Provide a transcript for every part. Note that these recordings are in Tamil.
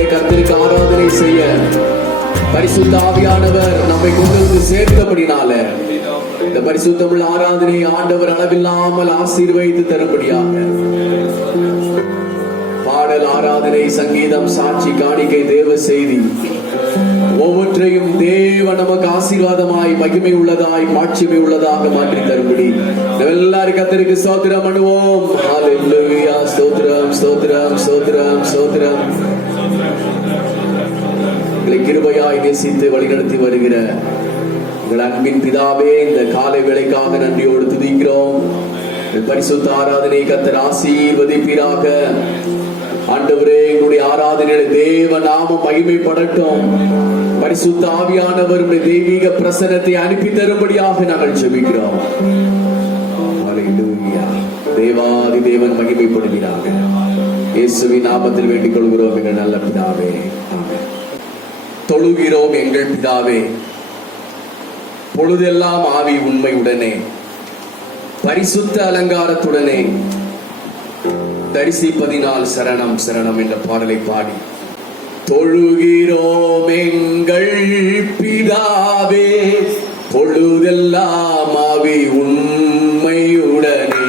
இடத்திலே கர்த்தருக்கு ஆராதனை செய்ய பரிசுத்த ஆவியானவர் நம்மை கொண்டு வந்து சேர்த்தபடினால இந்த பரிசுத்தமுள்ள ஆராதனை ஆண்டவர் அளவில்லாமல் ஆசீர்வதித்து தரும்படியாக பாடல், ஆராதனை, சங்கீதம், சாட்சி, காணிக்கை, தேவ செய்தி ஒவ்வொன்றையும் தேவன் நமக்கு ஆசீர்வாதமாய், மகிமை உள்ளதாய், மாட்சிமை உள்ளதாக மாற்றி தரும்படி எல்லாரும் கர்த்தருக்கு ஸ்தோத்திரம் பண்ணுவோம். ஹல்லேலூயா. ஸ்தோத்திரம், ஸ்தோத்திரம், ஸ்தோத்திரம், ஸ்தோத்திரம். எங்களை கிருபையாய் நேசித்து வழிநடத்தி வருகிற எங்கள் அன்பின் பிதாவே, இந்த காலை வேளைக்காக நன்றியோடு துதிக்கிறோம். பரிசுத்த ஆராதனை கர்த்தர் ஆசீர்வதிப்பீராக. ஆண்டவரே, எங்களுடைய ஆராதனையில தேவ நாமம் மகிமைப்படட்டும். பரிசுத்த ஆவியானவர் தெய்வீக பிரசன்னத்தை அனுப்பி தரும்படியாக நாங்கள் ஜெபிக்கிறோம். ஹல்லேலூயா. தேவாதி தேவன் மகிமைப்படுகிறாங்க. இயேசுவின் நாமத்தில் வேண்டிக் கொள்கிறோம் எங்கள் நல்ல பிதாவே, ஆமென். தொழுகிறோம் எங்கள் பிதாவே, பொழுதெல்லாம் ஆவி உண்மையுடனே பரிசுத்த அலங்காரத்துடனே தரிசிப்பதினால் சரணம் சரணம் என்ற பாடலை பாடி தொழுகிறோம் எங்கள் பிதாவே, பொழுதெல்லாம் ஆவி உண்மையுடனே.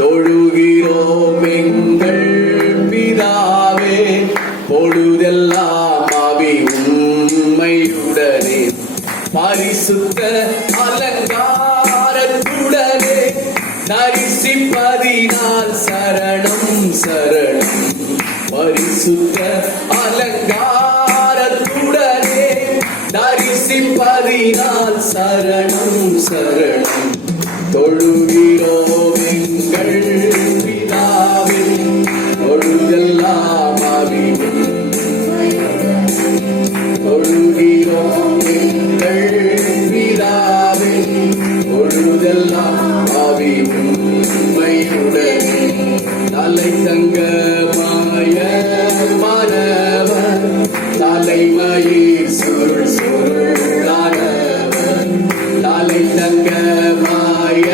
தொழுகிறோம் எங்கள் பிதாவே, பொழுதெல்லாம் ஆவி உண்மையுடனே பரிசுத்த அலங்காரத்துடனே தரிசிப்பதினால் சரணம் சரணம். பரிசுத்த அலங்காரத்துடனே தரிசிப்பதினால் சரணம் சரணம். தொழுகிறோம் எங்கள் பிதாவே, பொழுதெல்லாம் ஆவி. தொழுகிறோம் எங்கள் பிதாவே, பொழுதெல்லாம் ஆவி உண்மையுடனே. தலை தங்கமாய மாணவர், தலைமயிர் சுருள் சுருளானவர். தலை தங்கமாய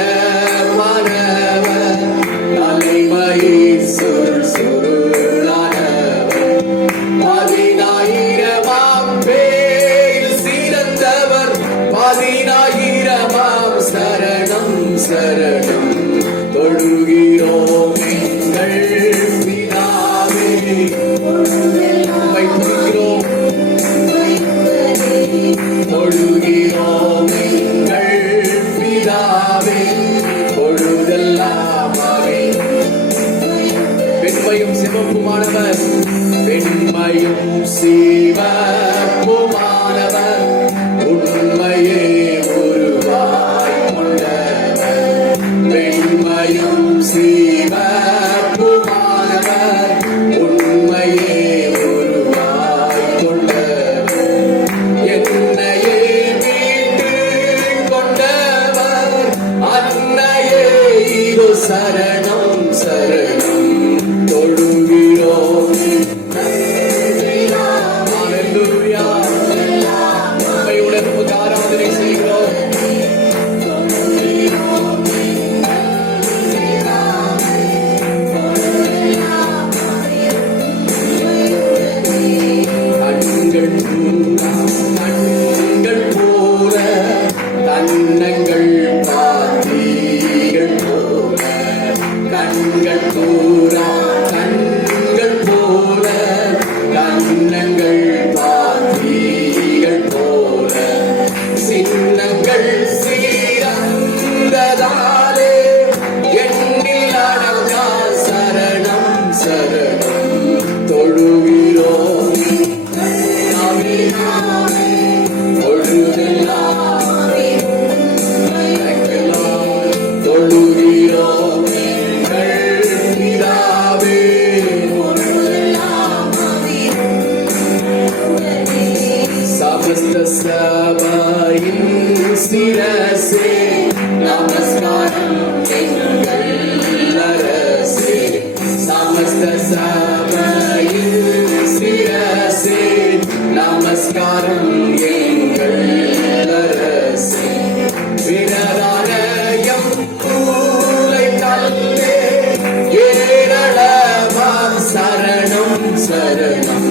மாணவர், தலைமயிர் சுருள் சுருளானவர். 10,000 பேர் சிறந்தவர், 10,000 சரணம் சரணம். தொழுகிறோம் எங்கள் பிதாவே, வைத்திருக்கிறோம். தொழுகிறோம் எங்கள் பிதாவே, பொழுதெல்லாம் ஆவி. வெண்மையும் சிவப்புமானவர், வெண்மையும் சிவப்புமானவர், உண்மையே உருவாய் கொண்டவர். வெண்மையும் சிவப்புமானவர், உண்மையே உருவாய் கொண்டவர். என்னையே மீட்டு கொண்டவர், அன்னையே இதோ சரணம் சரணம். தொழுகிறோம். ஹல்லேலூயா. உம்மையுடன் உமக்கு ஆராதனை செய்கிறோம். கண்கள் போல கண்ணங்கள் பார்த்தீர்கள் போல, கண்கள் பூரா கண்கள் போல கண்ணங்கள் பார்த்தீர்கள் போல. சின்னங்கள் சீரந்ததாலே எண்ணில் அடங்கா சரணம் சரணம். தொழுகிறோம் தொழுகிறோம் எங்கள் பிதாவே, சமஸ்த சபையின் சிரசே நமஸ்காரம் எங்கள் அரசே. சமஸ்த சபையின் சிரசே நமஸ்காரம் எங்கள் அரசே. வினதானயம் கூலை தல்லே ஏரளமாம் சரணம் சரணம்.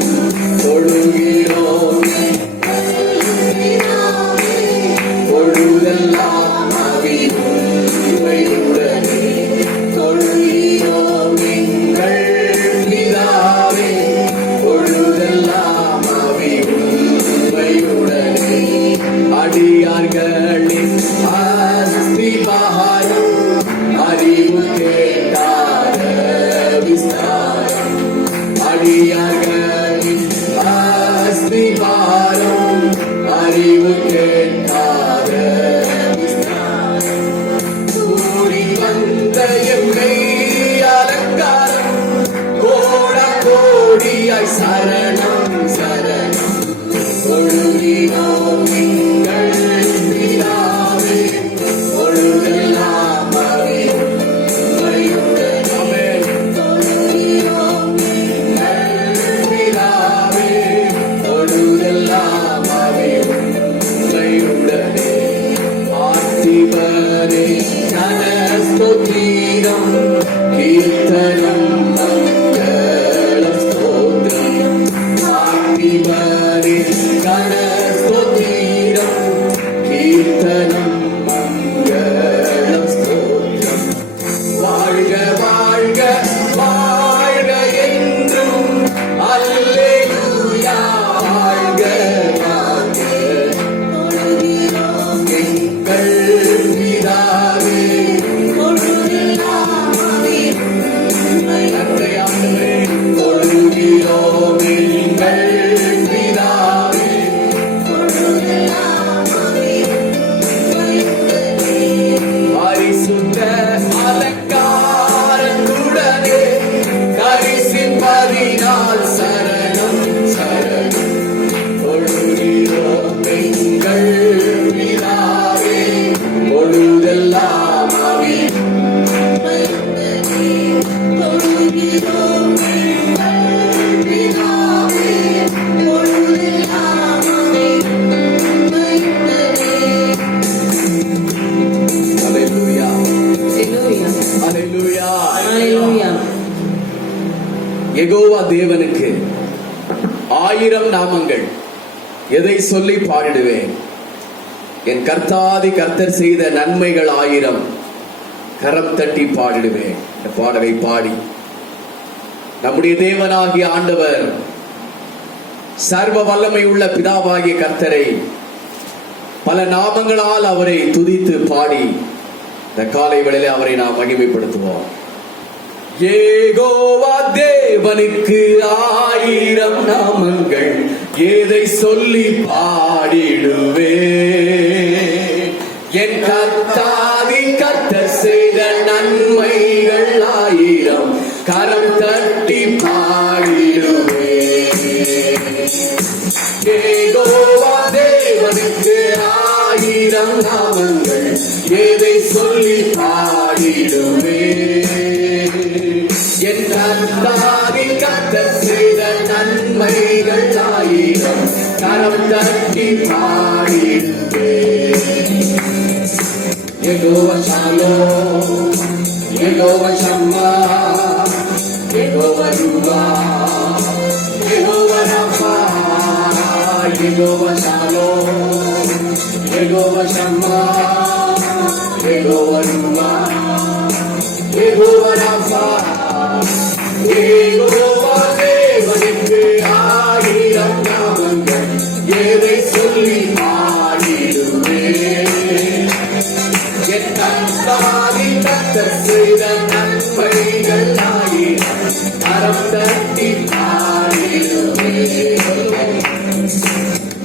தேவனுக்கு 1000 நாமங்கள். எதை சொல்லி பாடிடுவேன்? என் கர்த்தாதி கர்த்தர் செய்த நன்மைகள் 1000. கரம் தட்டி பாடிடுவேன். இந்த பாடலை பாடி நம்முடைய தேவனாகிய ஆண்டவர், சர்வ வல்லமை உள்ள பிதாவாகிய கர்த்தரை பல நாமங்களால் அவரை துதித்து பாடி இந்த காலை வேளையிலே அவரை நாம் மகிமைப்படுத்துவோம். யெகோவா தேவனுக்கு 1000 நாமங்கள், எதை சொல்லி பாடிடுவே? என் கர்த்தாதி கர்த்தர் செய்த நன்மைகள் 1000. கரம் தட்டி பாடிடுவே. யெகோவா தேவனுக்கு 1000 நாமங்கள், எதை சொல்லி பாடிடுவே? என் கர்த்தாதி கர்த்தர் செய்த நன்மைகள் 1000. கரம் தட்டி பாடிடுவே. Jehovah Shalom, Jehovah Shammah, Jehovah Ruah, Jehovah Rapha, Jehovah Shalom, Jehovah Shammah, Jehovah Ruah, Jehovah Rapha. Jehovah தேவனுக்கு 1000 நாமங்கள், எதை சொல்லி பாடிடுவே? என் கர்த்தாதி கர்த்தர் செய்த நன்மைகள் 1000. கரம் தட்டி பாடிடுவே.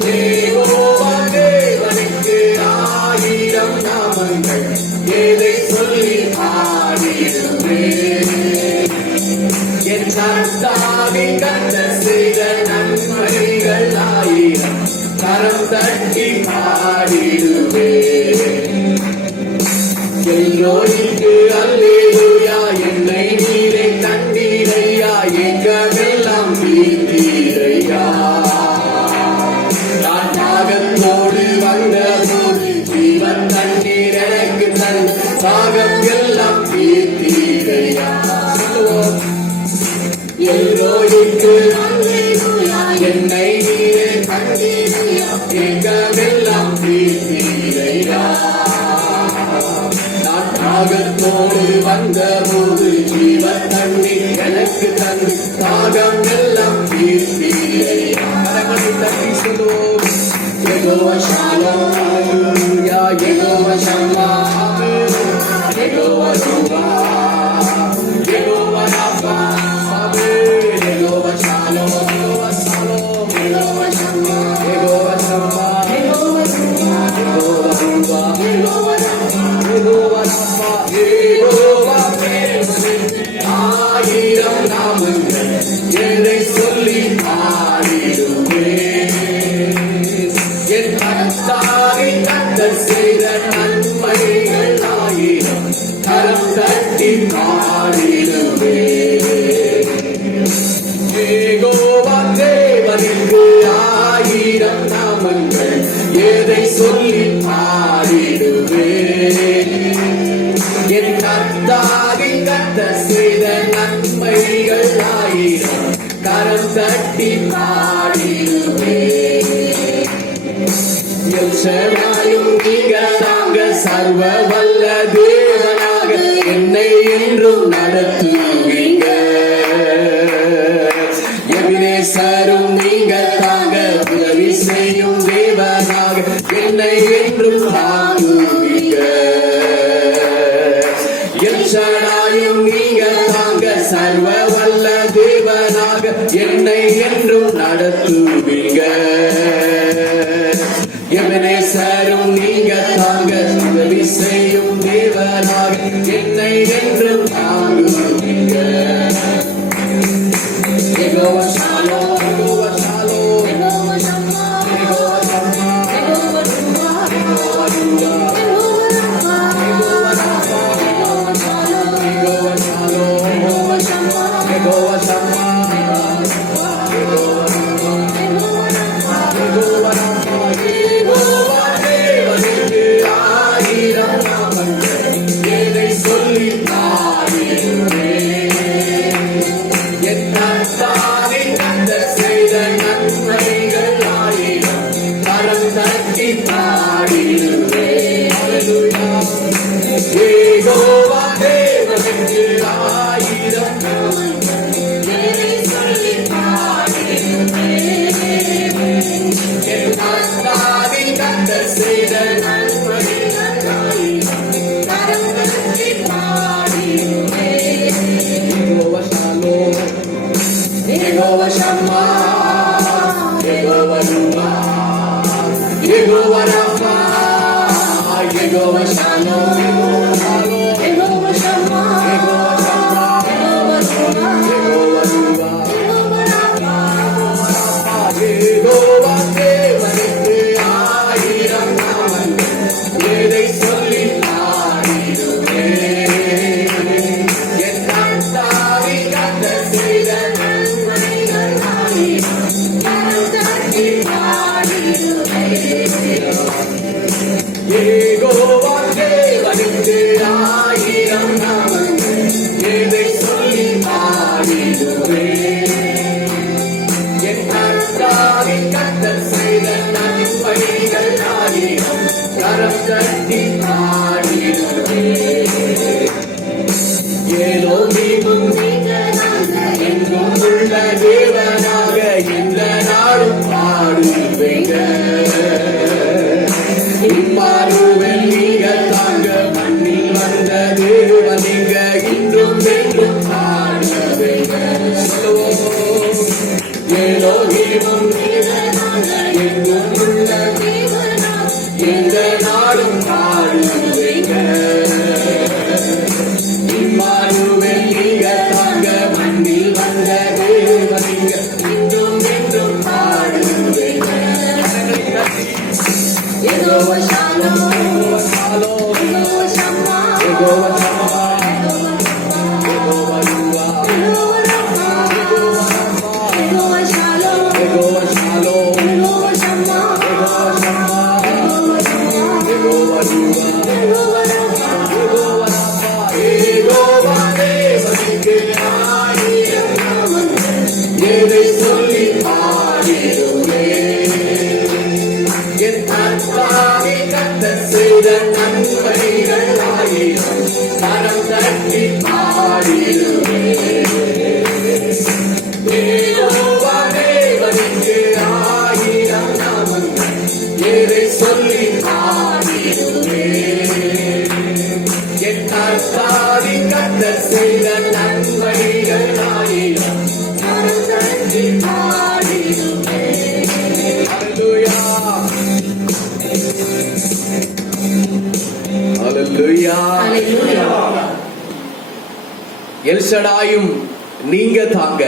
யெகோவா தேவனுக்கு 1000 நாமங்கள், எதை சொல்லி பாடிடுவே? என் கர்த்தாதி கர்த்தர் செய்த நன்மைகள் 1000. கரம் தட்டி பாடிடுவே. எல்லோருக்கு அல்லேலூயா, என்னை நீரே கண்டீரையா, எங்கமெல்லாம் தீர்த்தீரையா. நான் தாகத்தோடு வந்தபோது ஜீவன் தண்ணீர் எனக்கு தன் தாகம் எல்லாம் தீர்த்தீரையா. எல்லோருக்கு அல்லேலூயா, என்னை நீரே கண்டீரையா, எங்கமெல்லாம் தீர்த்தீரையா. நான் தாகத்தோடு வந்தபோது ஜீவன் தண்ணீர் எனக்கு தந்து தாகம் எல்லாம் தீர்த்தீரையா. கரங்களை தட்டி சொல்லுவோம். Jehovah Shalom, Jehovah Shammah, Jehovah Ruah, Jehovah Rapha, Jehovah Shalom, Jehovah Shalom, Jehovah Shammah, Jehovah Shammah, Jehovah Ruah, Jehovah Rapha, Jehovah Rapha. Jehovah தேவனுக்கு 1000 நாமங்கள், எதை சொல்லி பாடிடுவே? என் கர்த்தாதி கர்த்தர் செய்த நன்மைகள் 1000. கரம் தட்டி பாடிடுவே. யெகோவா தேவனுக்கு 1000 நாமங்கள், எதை சொல்லி பாடிடுவே? என் கர்த்தாதி கர்த்தர் செய்த நன்மைகள் 1000. கரம் தட்டி பாடிடுவே. எல்ஷடாயும் நீங்க தாங்க, சர்வ வல்ல தேவனாக என்னை என்றும் நடத்துவீங்க. எபினேசரும் நீங்க தாங்க, உதவி செய்யும் தேவனாக என்னை என்றும் தாங்குவீங்க. எல்ஷடாயும் நீங்க தாங்க, சர்வ வல்ல தேவனாக என்னை என்றும் நடத்துவீங்க. எபினேசரும் நீங்க தாங்க, உதவி செய்யும் தேவனாக என்னை என்றும் தாங்குவீங்க. Jehovah Shalom, Jehovah Shalom, Jehovah Shammah, Jehovah Shammah, Jehovah Ruah, Jehovah Ruah, Jehovah Rapha, Jehovah Shalom, Jehovah Shalom, Jehovah Shammah, Jehovah Shammah, Jehovah Ruah, Jehovah Ruah, Jehovah Rafah, தட்டி பாடிடுவே. எலோஹிமும் எங்கும் உள்ள தேவனாக இந்த நாளும் பாடுவேங்க. இம்மானுவேல் நீங்க தாங்க மண்ணில் வந்த தேவன் நீங்க இன்றும் என்றும் பாடுவேங்க. எலோஹிமும் எங்கும் உள்ள இந்த நாளும் பாடுவேங்க. இம்மானுவேல் நீங்க தாங்க மண்ணில் வந்த தேவன் நீங்க இன்றும் என்றும் பாடுவேங்க. Jehovah Shalom, Jehovah Shalom, Jehovah Shammah, Jehovah Shammah, Jehovah Ruah, Jehovah Rapha, Jehovah Shalom, Jehovah Shalom, Jehovah Shammah, Jehovah Shammah, Jehovah Ruah, Jehovah Rapha, Jehovah Rapha, Jehovah தேவனுக்கு ஆயிரம் நாமங்கள் எதை சொல்லி பாடிடுவேன். என் அன்பாகி கர்த்தர் செய்த நன்மைகள் ஆயிரம் மனம் தட்டி பாடிடுவேன். யெகோவா தேவனுக்கு ஆயிரம் நாமங்கள் எதை சொல்லி பாடிடுவேன். என் அன்பாகி கர்த்தர் செய்த நன்மைகள் ஆயிரம் மனம் தட்டி பாடிடுவேன். ஹல்லேலூயா, ஹல்லேலூயா. எல்ஷடாயும் நீங்க தாங்க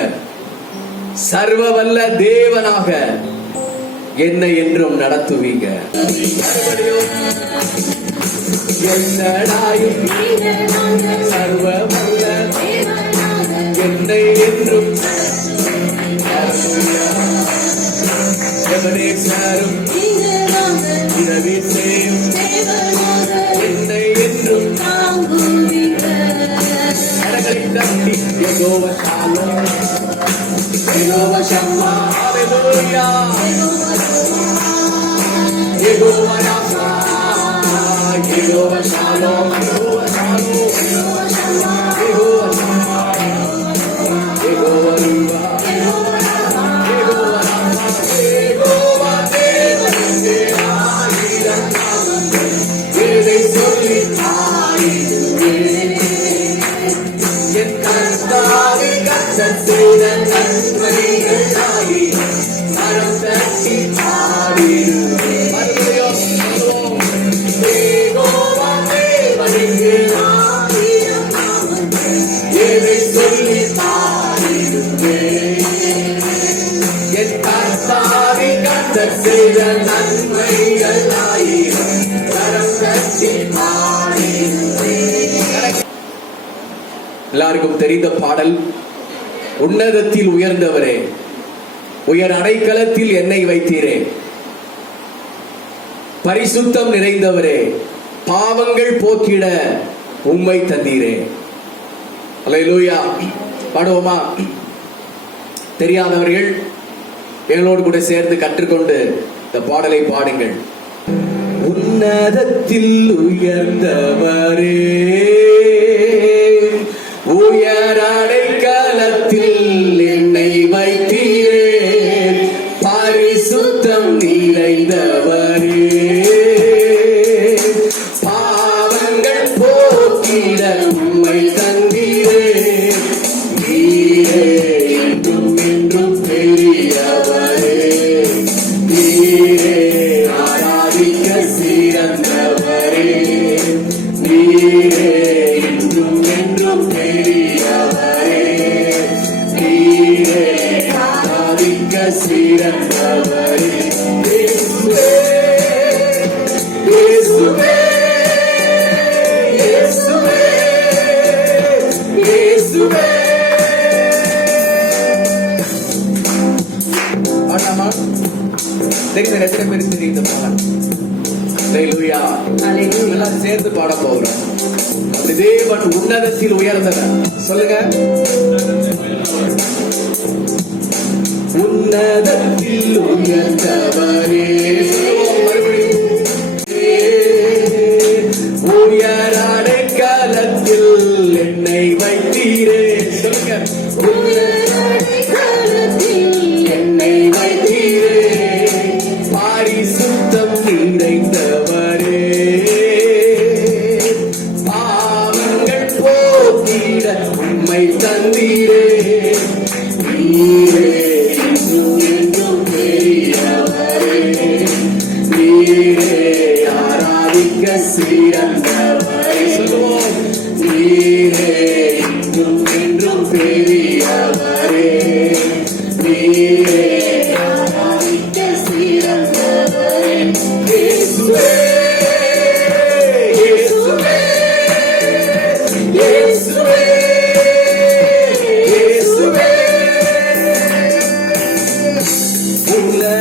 சர்வ வல்ல தேவனாக என்னை என்றும் நடத்துவீங்க. எல்ஷடாயும் சர்வ வல்ல என்னை என்றும் எவனேசரும் இரவிசேயும் என்னை என்றும் கரங்களை தட்டி Jehovah Shalom, Jehovah Shammah, hallelujah, Jehovah Rapha, Jehovah Shalom, Jehovah Shalom, Jehovah Shammah, Jehovah Shammah, Jehovah Ruah, Jehovah Rapha, Jehovah Rapha, Jehovah தேவனுக்கு ஆயிரம் நாமங்கள் எதை சொல்லி பாடிடுவேன். என் கர்த்தாவே கர்த்தர் செய்த நன்மைகள் ஆயிரம் மனம் தட்டி பாடிடுவேன். யெகோவா தேவனுக்கு ஆயிரம் நாமங்கள் எதை சொல்லி பாடிடுவேன். என் கர்த்தாவே கர்த்தர் செய்த நன்மைகள் ஆயிரம் மனம் தட்டி பாடிடுவேன். எல்லாருக்கும் தெரிந்த பாடல். உன்னதத்தில் உயர்ந்தவரே, உயர் அடைக்கலத்தில் என்னை வைத்தீரே, பரிசுத்தம் நிறைந்தவரே, பாவங்கள் போக்கிட உம்மை தந்தீரே. அல்லேலூயா. பாடுவோமா? தெரியாதவர்கள் எங்களோடு கூட சேர்ந்து கற்றுக்கொண்டு இந்த பாடலை பாடுங்கள். உன்னதத்தில் உயர்ந்தவரே, உயர் அடைக்கலத்தில் என்னை வைத்தீரே, பரிசுத்தம் நிறைந்தவரே, பாவங்கள் போக்கிட உம்மை தந்தீரே, நீரே என்றும் என்றும் பெரியவரே, நீரே ஆராதிக்க சிறந்தவரே, நீரே என்றும் என்றும் பெரியவரே, நீரே ஆராதிக்க சிறந்தவரே. இயேசுவே, இயேசுவே, இயேசுவே, இயேசுவே. பாடலாமா? தெரிந்த எத்தனை பேர் தெரியுது பாடல்? அல்லேலூயா. எல்லாம் சேர்ந்து பாட போகிறோம். அந்த தேவன் உன்னதத்தில் உயர்ந்தவர். சொல்லுங்க. உன்னதத்தில் உயர்ந்தவரே. மறுபடியும்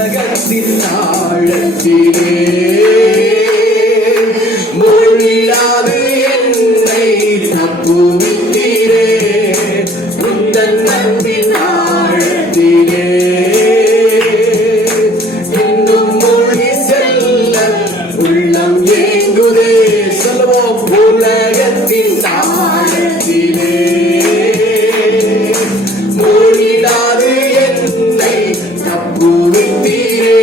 உலகத்தின் ஆழத்திலே மூழ்கிடாது என்னை தப்புவித்தீரே. உந்தன் அன்பின் ஆழத்திலே இன்னும் மூழ்கி செல்ல உள்ளம் ஏங்குதே. சொல்லுவோம், உலகத்தின் ஆழத்திலே மூழ்கிடாது என்னை தப்புவித்தீரே.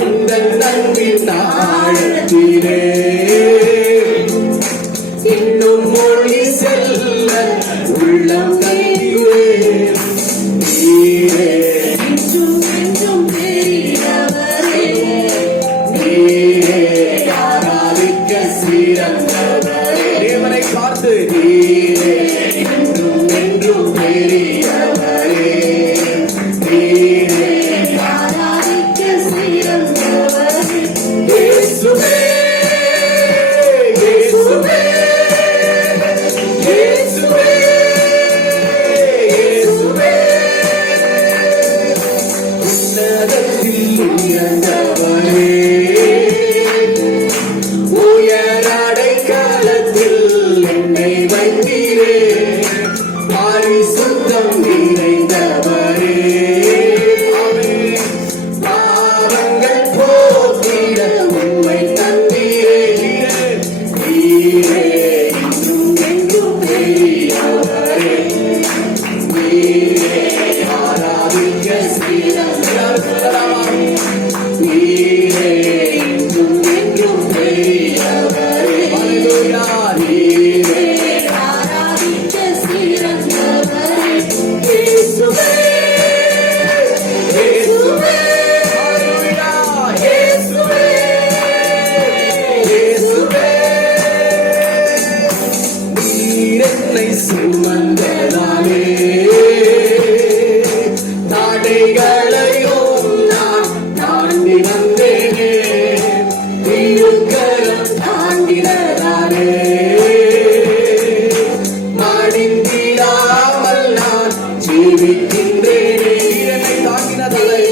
உந்தன் அன்பின் ஆழத்திலே இன்னும் மூழ்கி செல்ல உள்ளம் ஏங்குதே. நீரே என்றும் என்றும் பெரியவரே, நீரே ஆராதிக்க சிறந்தவரே. தேவனை பார்த்து, நீரே என்றும் என்றும் பெரியவரே, நீரே ஆராதிக்க சிறந்தவரே. இயேசுவே, இயேசுவே, இயேசுவே, இயேசுவே. உன்னதத்தில் உயர்ந்தவரே, உயரடை காலத்தில் என்னை வைத்தீரே. பரிசுத்தம் நிறைந்தவரே, ஆமென். பாவங்கள் போக்கிட உம்மை தந்தீரே. நீரே இன்னும் என்றும் பெரியவரே, நீரே ஆராதிக்க சிறந்தவரே. நீரே இன்னும் என்றும் பெரியவரே. ஹல்லேலூயா. நீரே ஆராதிக்க சிறந்தவரே. இயேசுவே, இயேசுவே, ஹல்லேலூயா. இயேசுவே, இயேசுவே. நீர் என்னை சுமந்ததாலே தடைகளையும் நான் தாண்டி வந்தேனே. திருக்கரம் தாண்டினதாலே மடிந்திடாமல் நான் ஜீவிக்கின்றேனே. என்னை தாங்கினதாலே,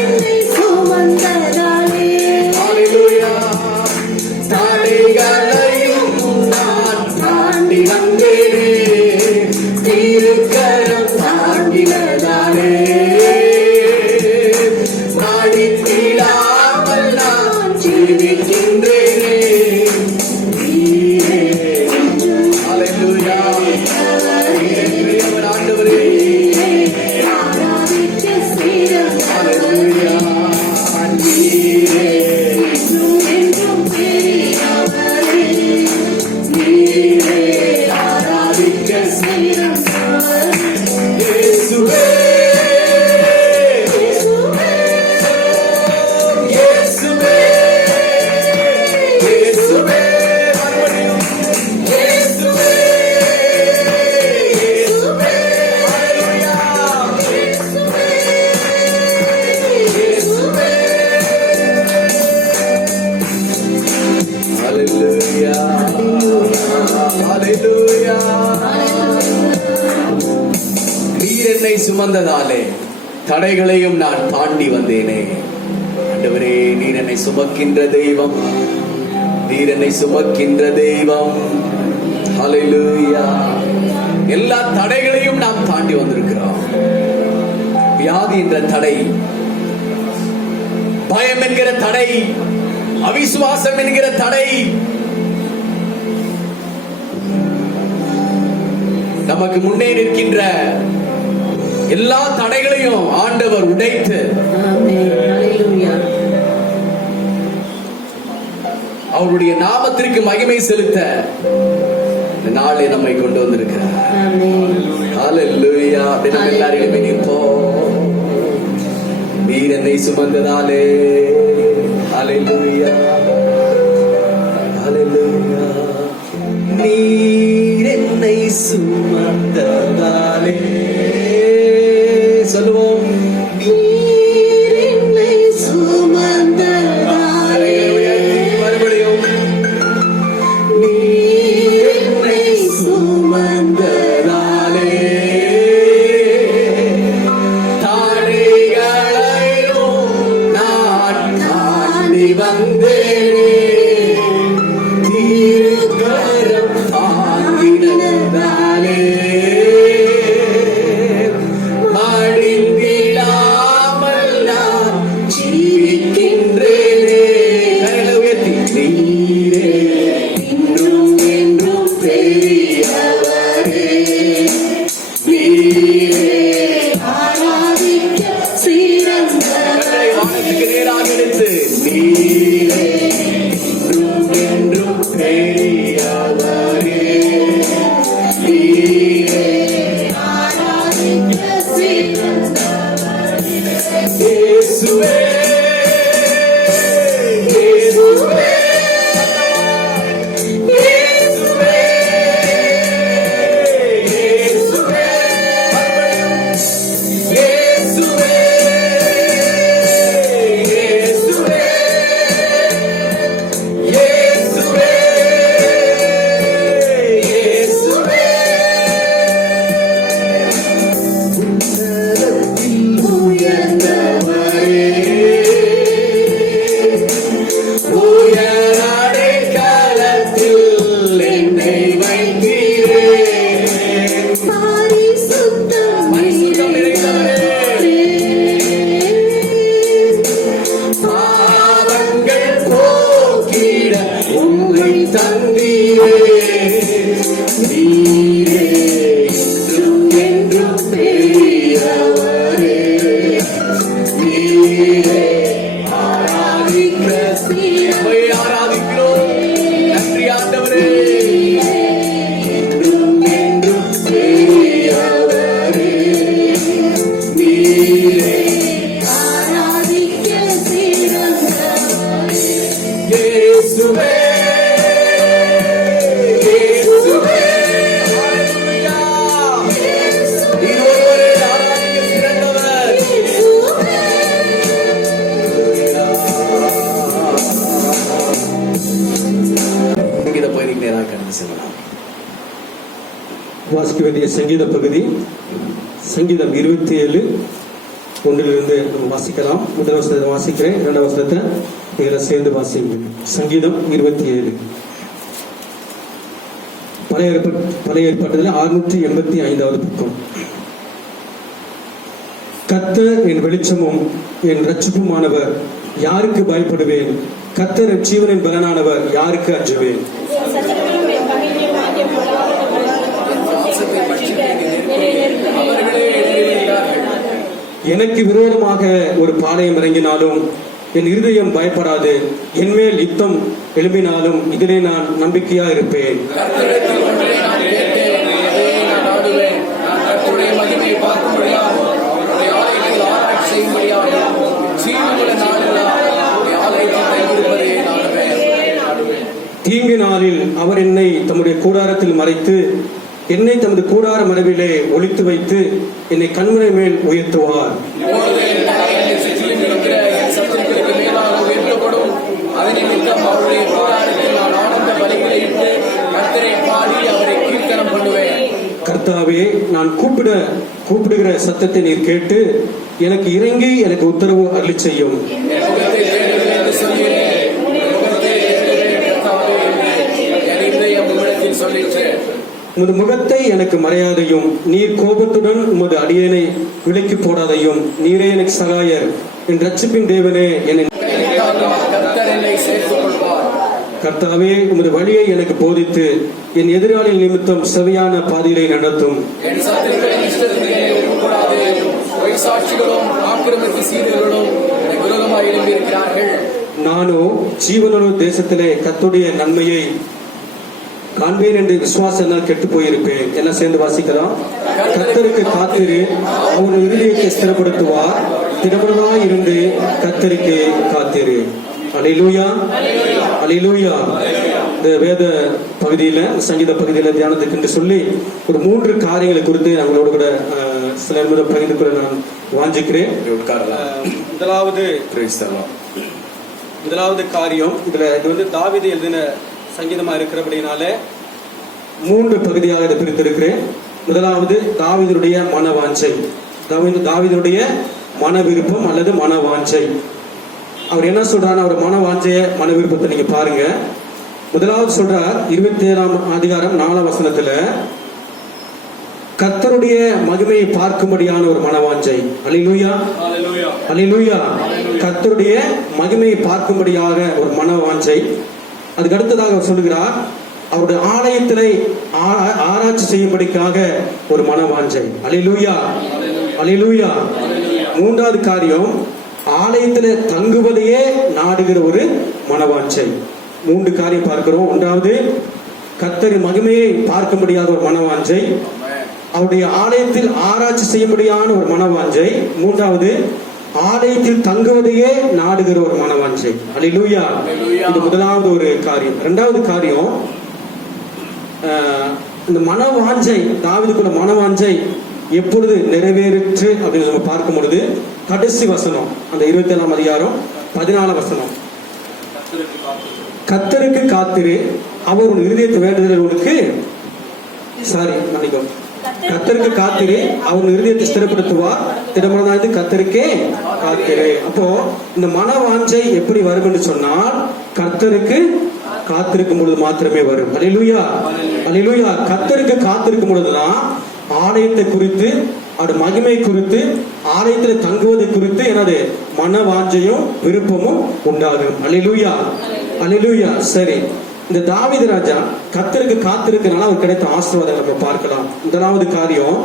என்னை சுமந்ததாலே, ஹல்லேலூயா. தடைகளையும் நான் தாண்டி வந்தேனே. திருக்கரம் தாண்டினதாலே மடிந்திடாமல் நான் ஜீவிக்கின்றேனே. நீரே, ஹல்லேலூயா. பிரியமான ஆண்டவரே, ஆராதிக்க சிறந்தவரே. ஹல்லேலூயா. நீரே, என்றும் என்றும் பெரியவரே, நீரே ஆராதிக்க சிறந்தவரே. இயேசுவே, இயேசுவே, இயேசுவே, இயேசுவே. மறுபடியும் இயேசுவே, இயேசுவே. ஹல்லேலூயா. இயேசுவே, இயேசுவே. ஹல்லேலூயா. ஹல்லேலூயா. நீர் என்னை சுமந்ததாலே தடைகளையும் நான் தாண்டி வந்தேனே. ஆண்டவரே, நீர் என்னை சுமக்கின்ற தெய்வம், நீர் என்னை சுமக்கின்ற தெய்வம். ஹல்லேலூயா. எல்லா தடைகளையும் நாம் தாண்டி வந்திருக்கிறோம். வியாதி என்ற தடை, பயம் என்கிற தடை, அவிசுவாசம் என்கிற தடை, நமக்கு முன்னே நிற்கின்ற எல்லா தடைகளையும் ஆண்டவர் உடைத்து ஆமென். ஹல்லேலூயா. அவருடைய நாமத்திற்கு மகிமை செலுத்த இந்த நாளை நம்மை கொண்டு வந்திருக்கிறார். ஆமென். ஹல்லேலூயா. அப்படி நம்ம எல்லாரிடமே நிற்போம். நீர் என்னை சுமந்ததாலே, ஹல்லேலூயா, ஹல்லேலூயா. நீர் என்னை சுமந்ததாலே, சொல்லுவோம், நீர் என்னை சுமந்ததாலே, மறுபடியும் நீர் என்னை சுமந்ததாலே, தடைகளையும் நீரே என்றும் என்றும் பெரியவரே. நீரே இயேசுவே, இயேசுவே, இயேசுவே, இயேசுவே, இயேசுவே, இயேசுவே, இயேசுவே, இயேசுவே. உன்னதத்தில் உயர்ந்தவரே, உயர் அடைக்கலத்தில் என்னை வைத்தீரே. பரிசுத்தம் நிறைந்தவரே, பாவங்கள் போக்கிட உம்மை தந்தீரே. நீரே என்றும் என்றும் பெரியவரே. நீரே ஆராதிக்க உம்மை ஆராதிக்கிறோம். நன்றி ஆண்டவரே. என்றும் என்றும் பெரியவரே. நீரே இயேசுவே, இயேசுவே, ஹல்லேலூயா. நீர் ஒருவரே ஆராதிக்க சிறந்தவர். சங்கீத பகுதிக்கு நேராக கடந்து செல்லலாம். வாசிக்க வேண்டிய சங்கீத பகுதி சங்கீதம் 27 ஒன்றிலிருந்து நம்ம வாசிக்கலாம். முதல் வசனத்தை வாசிக்கிறேன், இரண்டாவது வசனத்தை இதில் சேர்ந்து வாசிங்க. சங்கீதம் 27 பழைய ஏற்பாட்டில் 685வது பக்கம். கர்த்தர் என் வெளிச்சமும் என் இரட்சிப்புமானவர், யாருக்கு பயப்படுவேன்? கர்த்தர் என் ஜீவனின் பலனானவர், யாருக்கு அஞ்சுவேன்? எனக்கு விரோதமாக ஒரு பாளையம் இறங்கினாலும் என் இருதயம் பயப்படாது. என்மேல் யுத்தம் எழும்பினாலும் இதிலே நான் நம்பிக்கையா இருப்பேன். கர்த்தரிடத்தில் ஒன்றை நான் கேட்டேன், அதை நான் நாடுவேன். நான் கர்த்தருடைய மகிமையை பார்க்கும்படியாக, அவருடைய ஆலயத்தில் ஆராய்ச்சி செய்யும்படியாக, ஜீவனுள்ள நாளெல்லாம் அவருடைய ஆலயத்தில் தங்கியிருப்பதை நாடுவேன். தீங்கு நாளில் அவர் என்னை தம்முடைய கூடாரத்தில் மறைத்து, என்னை தமது கூடார மரபிலே ஒளித்து வைத்து, என்னை கண்முனை மேல் உயர்த்துவார். இப்பொழுது என் தலை என்னைச் சுற்றிலும் இருக்கிற என் சத்துருக்களுக்கு மேலாக உயர்த்தப்படும். அது நிமித்தம் அவருடைய கூடாரத்தில் நான் ஆனந்த பலிகளை இட்டு கர்த்தரை பாடி அவரை கீர்த்தனம் பண்ணுவேன். கர்த்தாவே, நான் கூப்பிடுகிற சத்தத்தை நீர் கேட்டு எனக்கு இறங்கி எனக்கு உத்தரவு அருளிச் செய்யும். என் முகத்தை தேடுவேன் என்று சொல்கிறேன். என் முகத்தை தேடுவேன் கர்த்தாவே என்று என் இருதயம் உம்மிடத்தில் சொல்லிற்று. உமது முகத்தை எனக்கு மறையாதையும், நீர் கோபத்துடன் உமது அடியேனை விலக்கி போடாதையும். நீரே எனக்கு சகாயர், என் ரட்சிப்பின் தேவனே. என்னை கர்த்தர் என்னை சேர்த்துக் கொள்வார். கர்த்தாவே, உமது வழியை எனக்கு போதித்து என் எதிராளி நிமித்தம் செவியான பாதையிலே நடத்தும். என் சத்துருக்களின் இஷ்டத்திற்கு என்னை ஒப்புக்கூடாது. பொய் சாட்சிகளும் ஆக்கிரமிப்பு சீடர்களும் எனக்கு விரோதமாக எழும்பியிருக்கிறார்கள். நானோ ஜீவனுள்ள தேசத்திலே கர்த்தருடைய நன்மையை காண்பேன் என்று விசுவாசனால் கெட்டு போயிருப்பேன். என்ன சேர்ந்து வாசிக்கலாம். கர்த்தருக்கு காத்திரு, அவருடைய இருதயத்தை ஸ்திரப்படுத்துவார். திடமனதாய் இருந்து கர்த்தருக்கு காத்திரு. அல்லேலூயா, அல்லேலூயா. இந்த வேத பகுதியில, சங்கீத பகுதியில தியானத்துக்கு என்று சொல்லி ஒரு 3 காரியங்களை குறித்து அவங்களோட கூட சில நிமிடம் பகிர்ந்து கொள்ள நான் வாஞ்சிக்கிறேன். முதலாவது காரியம், இது தாவீது எழுதின சங்கீதமா இருக்கிறபடினால 3 பகுதியாக இதை பிரித்திருக்கிறேன். முதலாவது தாவீதுடைய மனவாஞ்சை, தாவீதுடைய மன விருப்பம் அல்லது மனவாஞ்சை. அவர் என்ன சொல்றாரு? அவர் மனவாஞ்சைய மன விருப்பத்தை நீங்க பாருங்க. முதலாவது சொல்றார் 27ஆம் அதிகாரம் 4ஆம் வசனத்துல, கர்த்தருடைய மகிமையை பார்க்கும்படியான ஒரு மனவாஞ்சை. அல்லேலூயா, அல்லேலூயா. கர்த்தருடைய மகிமையை பார்க்கும்படியாக ஒரு மனவாஞ்சை. அதுக்கு அடுத்ததாக அவர் சொல்லுகிறார், அவருடைய ஆலயத்திலே ஆராய்ச்சி செய்யும்படிக்காக ஒரு மனவாஞ்சை. அல்லேலூயா, அல்லேலூயா. 3வது காரியம், ஆலயத்துல தங்குவதையே நாடுகிற ஒரு மனவாஞ்சை. 3 காரியம் பார்க்கிறோம். ஒன்றாவது, கர்த்தரின் மகிமையை பார்க்க முடியாத ஒரு மனவாஞ்சை. அவருடைய ஆலயத்தில் ஆராய்ச்சி செய்ய முடியாத ஒரு மனவாஞ்சை. 3வது, ஆலயத்தில் தங்குவதையே நாடுகிற ஒரு மனவாஞ்சை. அல்லேலூயா. இது முதலாவது ஒரு காரியம். 2வது காரியம், இந்த மனவாஞ்சை, தாவீதுக்குள்ள மனவாஞ்சை எப்பொழுது நிறைவேறிற்று அப்படின்னு நம்ம பார்க்கும் பொழுது, கடைசி வசனம், அந்த 27ஆம் அதிகாரம் 14ஆம் வசனம். கர்த்தருக்கு காத்திரு, அவர் உன் இருதயத்தை வேண்டுதலுக்கு கர்த்தருக்கு காத்திரு, அவர் இருதயத்தை ஸ்திரப்படுத்துவார், திடமனதானது கர்த்தருக்கே காத்திரு. அப்போ இந்த மனவாஞ்சை எப்படி வரும் என்று சொன்னால், கர்த்தருக்கு காத்திருக்கும் பொழுது மாத்திரமே வரும். அல்லேலூயா, அல்லேலூயா. கர்த்தருக்கு காத்திருக்கும் பொழுதுதான் ஆலயத்தை குறித்து, அது மகிமை குறித்து, ஆலயத்தில் தங்குவது குறித்து எனது மனவாஞ்சையும் விருப்பமும் உண்டாகும். அல்லேலூயா, அல்லேலூயா. சரி, இந்த தாவீது ராஜா கர்த்தருக்கு காத்திருக்கனால அவர் கிடைத்த ஆசீர்வாதம் நம்ம பார்க்கலாம். முதலாவது காரியம்,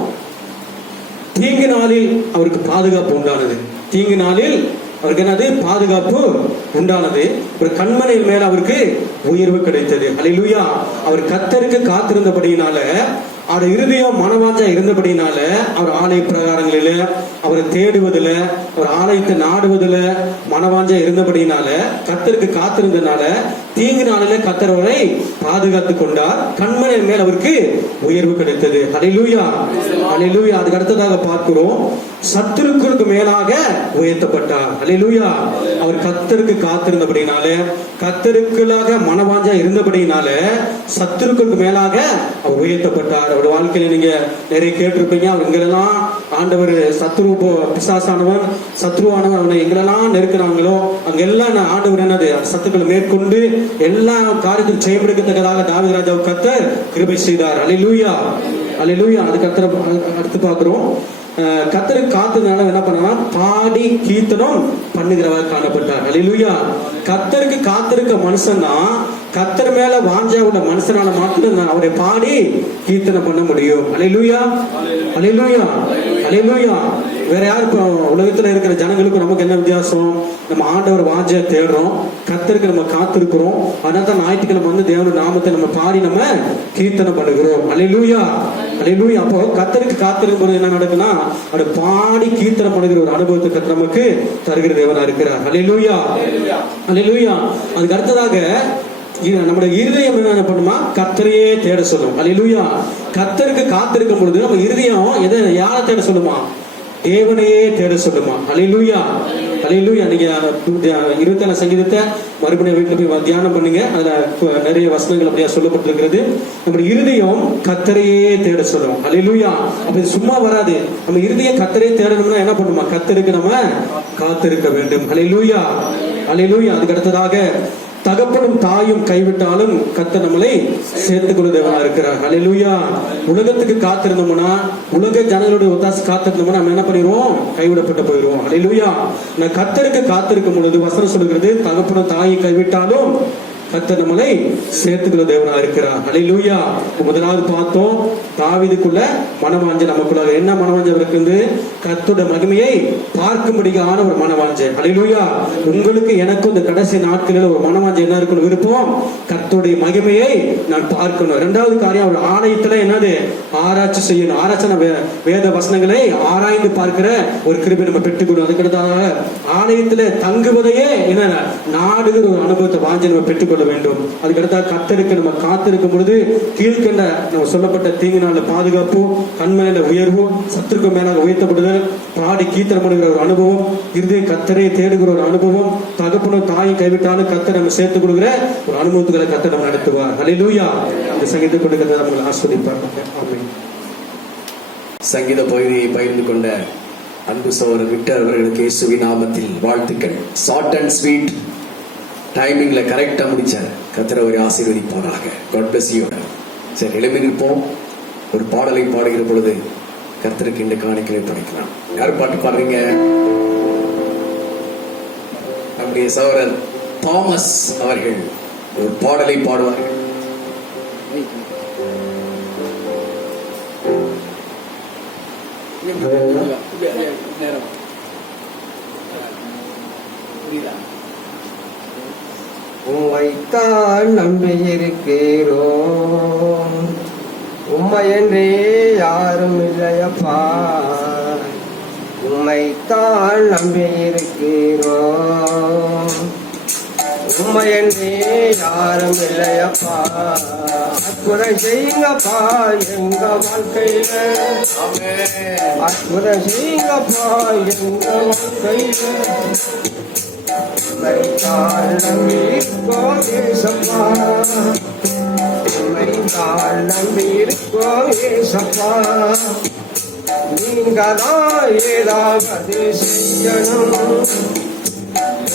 தீங்கு நாளில் அவருக்கு பாதுகாப்பு உண்டானது. தீங்கு நாளில் அவருக்கு என்னது? பாதுகாப்பு உண்டானது. ஒரு கண்மனை மேல அவருக்கு உயர்வு கிடைத்தது. அல்லேலூயா. அவர் கர்த்தருக்கு காத்திருந்தபடியினால, அவர் இருதயம் மனவாஞ்சா இருந்தபடினால, அவர் ஆலய பிரகாரங்களில, அவரை தேடுவதில், அவர் ஆலயத்தை நாடுவதில் மனவாஞ்சா இருந்தபடினால, கர்த்தருக்கு காத்திருந்தனால, தீங்கு நாளில கர்த்தர் அவரை பாதுகாத்து கொண்டார். கண்மனை மேல் அவருக்கு உயர்வு கிடைத்தது. அல்லேலூயா, அல்லேலூயா. அதுக்கு அடுத்ததாக பார்க்கிறோம், சத்துருக்களுக்கு மேலாக உயர்த்தப்பட்டார். அல்லேலூயா. அவர் கர்த்தருக்கு காத்திருந்தபடினால, கர்த்தருக்குள்ளாக மனவாஞ்சா இருந்தபடினால, சத்துருக்களுக்கு மேலாக அவர் உயர்த்தப்பட்டார். அவர் வாழ்க்கையில நீங்க நிறைய கேட்டிருப்பீங்க, அவர் எங்களெல்லாம் ஆண்டவர் பிசாசானவன், சத்ருவானவன் அவனை எங்களெல்லாம் நெருக்கிறாங்களோ அங்கெல்லாம் ஆண்டவர் என்னது சத்துக்களை மேற்கொண்டு எல்லா காரியத்தையும் செய்யப்படுத்தக்கதாக தாவீது ராஜாவுக்கு கர்த்தர் கிருபை செய்தார். அல்லேலூயா, அல்லேலூயா. அதுக்கு அடுத்து பார்க்கிறோம், கர்த்தருக்கு காத்திருந்தனால என்ன பண்ணா, பாடி கீர்த்தனம் பண்ணுகிறவர் காணப்பட்டார். அல்லேலூயா. கர்த்தருக்கு காத்திருக்க மனுஷன் தான், கர்த்தர் மேல வாஞ்சா உள்ள மனுஷனால மட்டும் அவரை பாடி கீர்த்தனம் பண்ண முடியும். அல்லேலூயா, அல்லேலூயா, அல்லேலூயா. வேற யாரு? இப்போ உலகத்துல இருக்கிற ஜனங்களுக்கும் நமக்கு என்ன வித்தியாசம்? நம்ம ஆண்டவர் வாஞ்சை தேடுறோம், கர்த்தருக்கு நம்ம காத்திருக்கிறோம். அதனால தான் ஞாயிற்றுக்கிழமை வந்து தேவனுடைய நாமத்தை நம்ம பாடி நம்ம கீர்த்தனம் பண்ணுகிறோம். அல்லேலூயா, அல்லேலூயா. அப்போ கர்த்தருக்கு காத்திருக்கும் போது என்ன நடக்குன்னா, அவரை பாடி கீர்த்தனம் பண்ணுகிற ஒரு அனுபவத்தை கர்த்தர் நமக்கு தருகிற தேவனா இருக்கிறார். அல்லேலூயா, அல்லேலூயா. அதுக்கு அடுத்ததாக நம்முடைய இருதயம் என்ன பண்ணுமா? கர்த்தரையே தேட சொல்லும். அல்லேலூயா. கர்த்தருக்கு காத்திருக்கும் பொழுது நம்ம இருதயம் யாரை தேட சொல்லுமா? தேவனையே தேட சொல்லுமா? அல்லேலூயா, அல்லேலூயா. நீங்க 27 சங்கீதத்தை மறுபடியும் வீட்டுல போய் தியானம் பண்ணுங்க. அதுல நிறைய வசனங்கள் அப்படியா சொல்லப்பட்டிருக்கிறது. நம்முடைய இருதயம் கர்த்தரையே தேட சொல்லும். அல்லேலூயா. அப்ப சும்மா வராது. நம்ம இருதயம் கர்த்தரையே தேடணும்னா என்ன பண்ணுமா? கர்த்தருக்கு நம்ம காத்திருக்க வேண்டும். அல்லேலூயா, அல்லேலூயா. அதுக்கு அடுத்ததாக, தகப்பனும் தாயும் கைவிட்டாலும் கர்த்தர் நம்மளை சேர்த்துக் கொள்ள தேவனா இருக்கிறார். அல்லேலூயா. உலகத்துக்கு காத்திருந்தோம்னா, உலக ஜனங்களுடைய ஒத்தாசை காத்திருந்தோம்னா நம்ம என்ன பண்ணிடுவோம்? கைவிடப்பட்டு போயிடுவோம். அல்லேலூயா. நான் கர்த்தருக்கு காத்திருக்கும் பொழுது வசனம் சொல்லுகிறது, தகப்பனும் தாயை கைவிட்டாலும் கர்த்தர் நம்மளை சேர்த்துக்குள்ள தேவனா இருக்கிறார். அல்லேலூயா. முதலாவது பார்த்தோம், தாவீதுக்குள்ள மனவாஞ்சை நமக்குள்ள என்ன மனவாஞ்சை இருக்குது? கர்த்தருடைய மகிமையை பார்க்கும்படியான ஒரு மனவாஞ்சை. அல்லேலூயா. உங்களுக்கு எனக்கும் இந்த கடைசி நாட்களில் ஒரு மனவாஞ்சை என்ன இருக்கணும்? விருப்பம், கர்த்தருடைய மகிமையை நான் பார்க்கணும். 2வது காரியம், அவர் ஆலயத்துல என்னது? ஆராய்ச்சி செய்யணும். ஆராய்ச்சி வேத வசனங்களை ஆராய்ந்து பார்க்கிற ஒரு கிருபை நம்ம பெற்றுக்கணும். அதுக்கடுத்தாக ஆலயத்துல தங்குவதையே என்ன நாடுகிற ஒரு அனுபவத்தை வாஞ்சி நம்ம பெற்றுக்கொள்ள வேண்டும். அதுக்கடுத்தாக கர்த்தருக்கு நம்ம காத்திருக்கும் பொழுது கீழ்கண்ட நம்ம சொல்லப்பட்ட தீங்கு நாள்ல பாதுகாப்பு, கண்மையில உயர்வு, சத்துருக்கு மேலாக உயர்த்தப்படுதல், பாடி கீர்த்தனம் பண்ணுகிற ஒரு அனுபவம், இறுதி கர்த்தரை தேடுகிற ஒரு அனுபவம், தகப்பனும் தாயும் கைவிட்டாலும் கர்த்தர் நம்ம சேர்த்துக் கொடுக்கிற ஒரு அனுபவத்துக்களை கர்த்தர் நம்ம நடத்துவார். அல்லேலூயா. இந்த சங்கீத கொடுக்கிறத நம்மளை ஆஸ்வதிப்பார். ஆமென். சங்கீத பகுதியை பகிர்ந்து கொண்ட அன்பு சகோதரர் விக்டர் அவர்களுக்கு இயேசுவின் நாமத்தில் வாழ்த்துக்கள். ஷார்ட் அண்ட் ஸ்வீட் டைமிங்ல கரெக்டா முடிச்சார். கர்த்தர் அவரை ஆசீர்வதிப்பாராக. God bless you. சரி, எழுப்பி நிற்போம். ஒரு பாடலை பாடுகிற பொழுது கர்த்தருக்கு இந்த காணிக்கையை படைக்கலாம். யார் பாட்டு பாடுறீங்க? நம்முடைய சகோதரர் தாமஸ் அவர்கள் ஒரு பாடலை பாடுவார்கள். உம்மைத்தான் நம்பியிருக்கிறோம், உம்மையன்றே யாரும் இல்லையப்பா. உம்மைத்தான் நம்பியிருக்கிறோம், உம்மையன்றே யாரும் இல்லையப்பா. அற்புதம் செய்யுங்கப்பா எங்க வாழ்க்கையில, அற்புதம் செய்யுங்கப்பா எங்க வாழ்க்கையில. உம்மைத்தான் நம்பியிருக்கோம் ஏசப்பா, உம்மைத்தான் நம்பியிருக்கோம் ஏசப்பா. நீங்கதான் ஏதாவது செய்யணும்,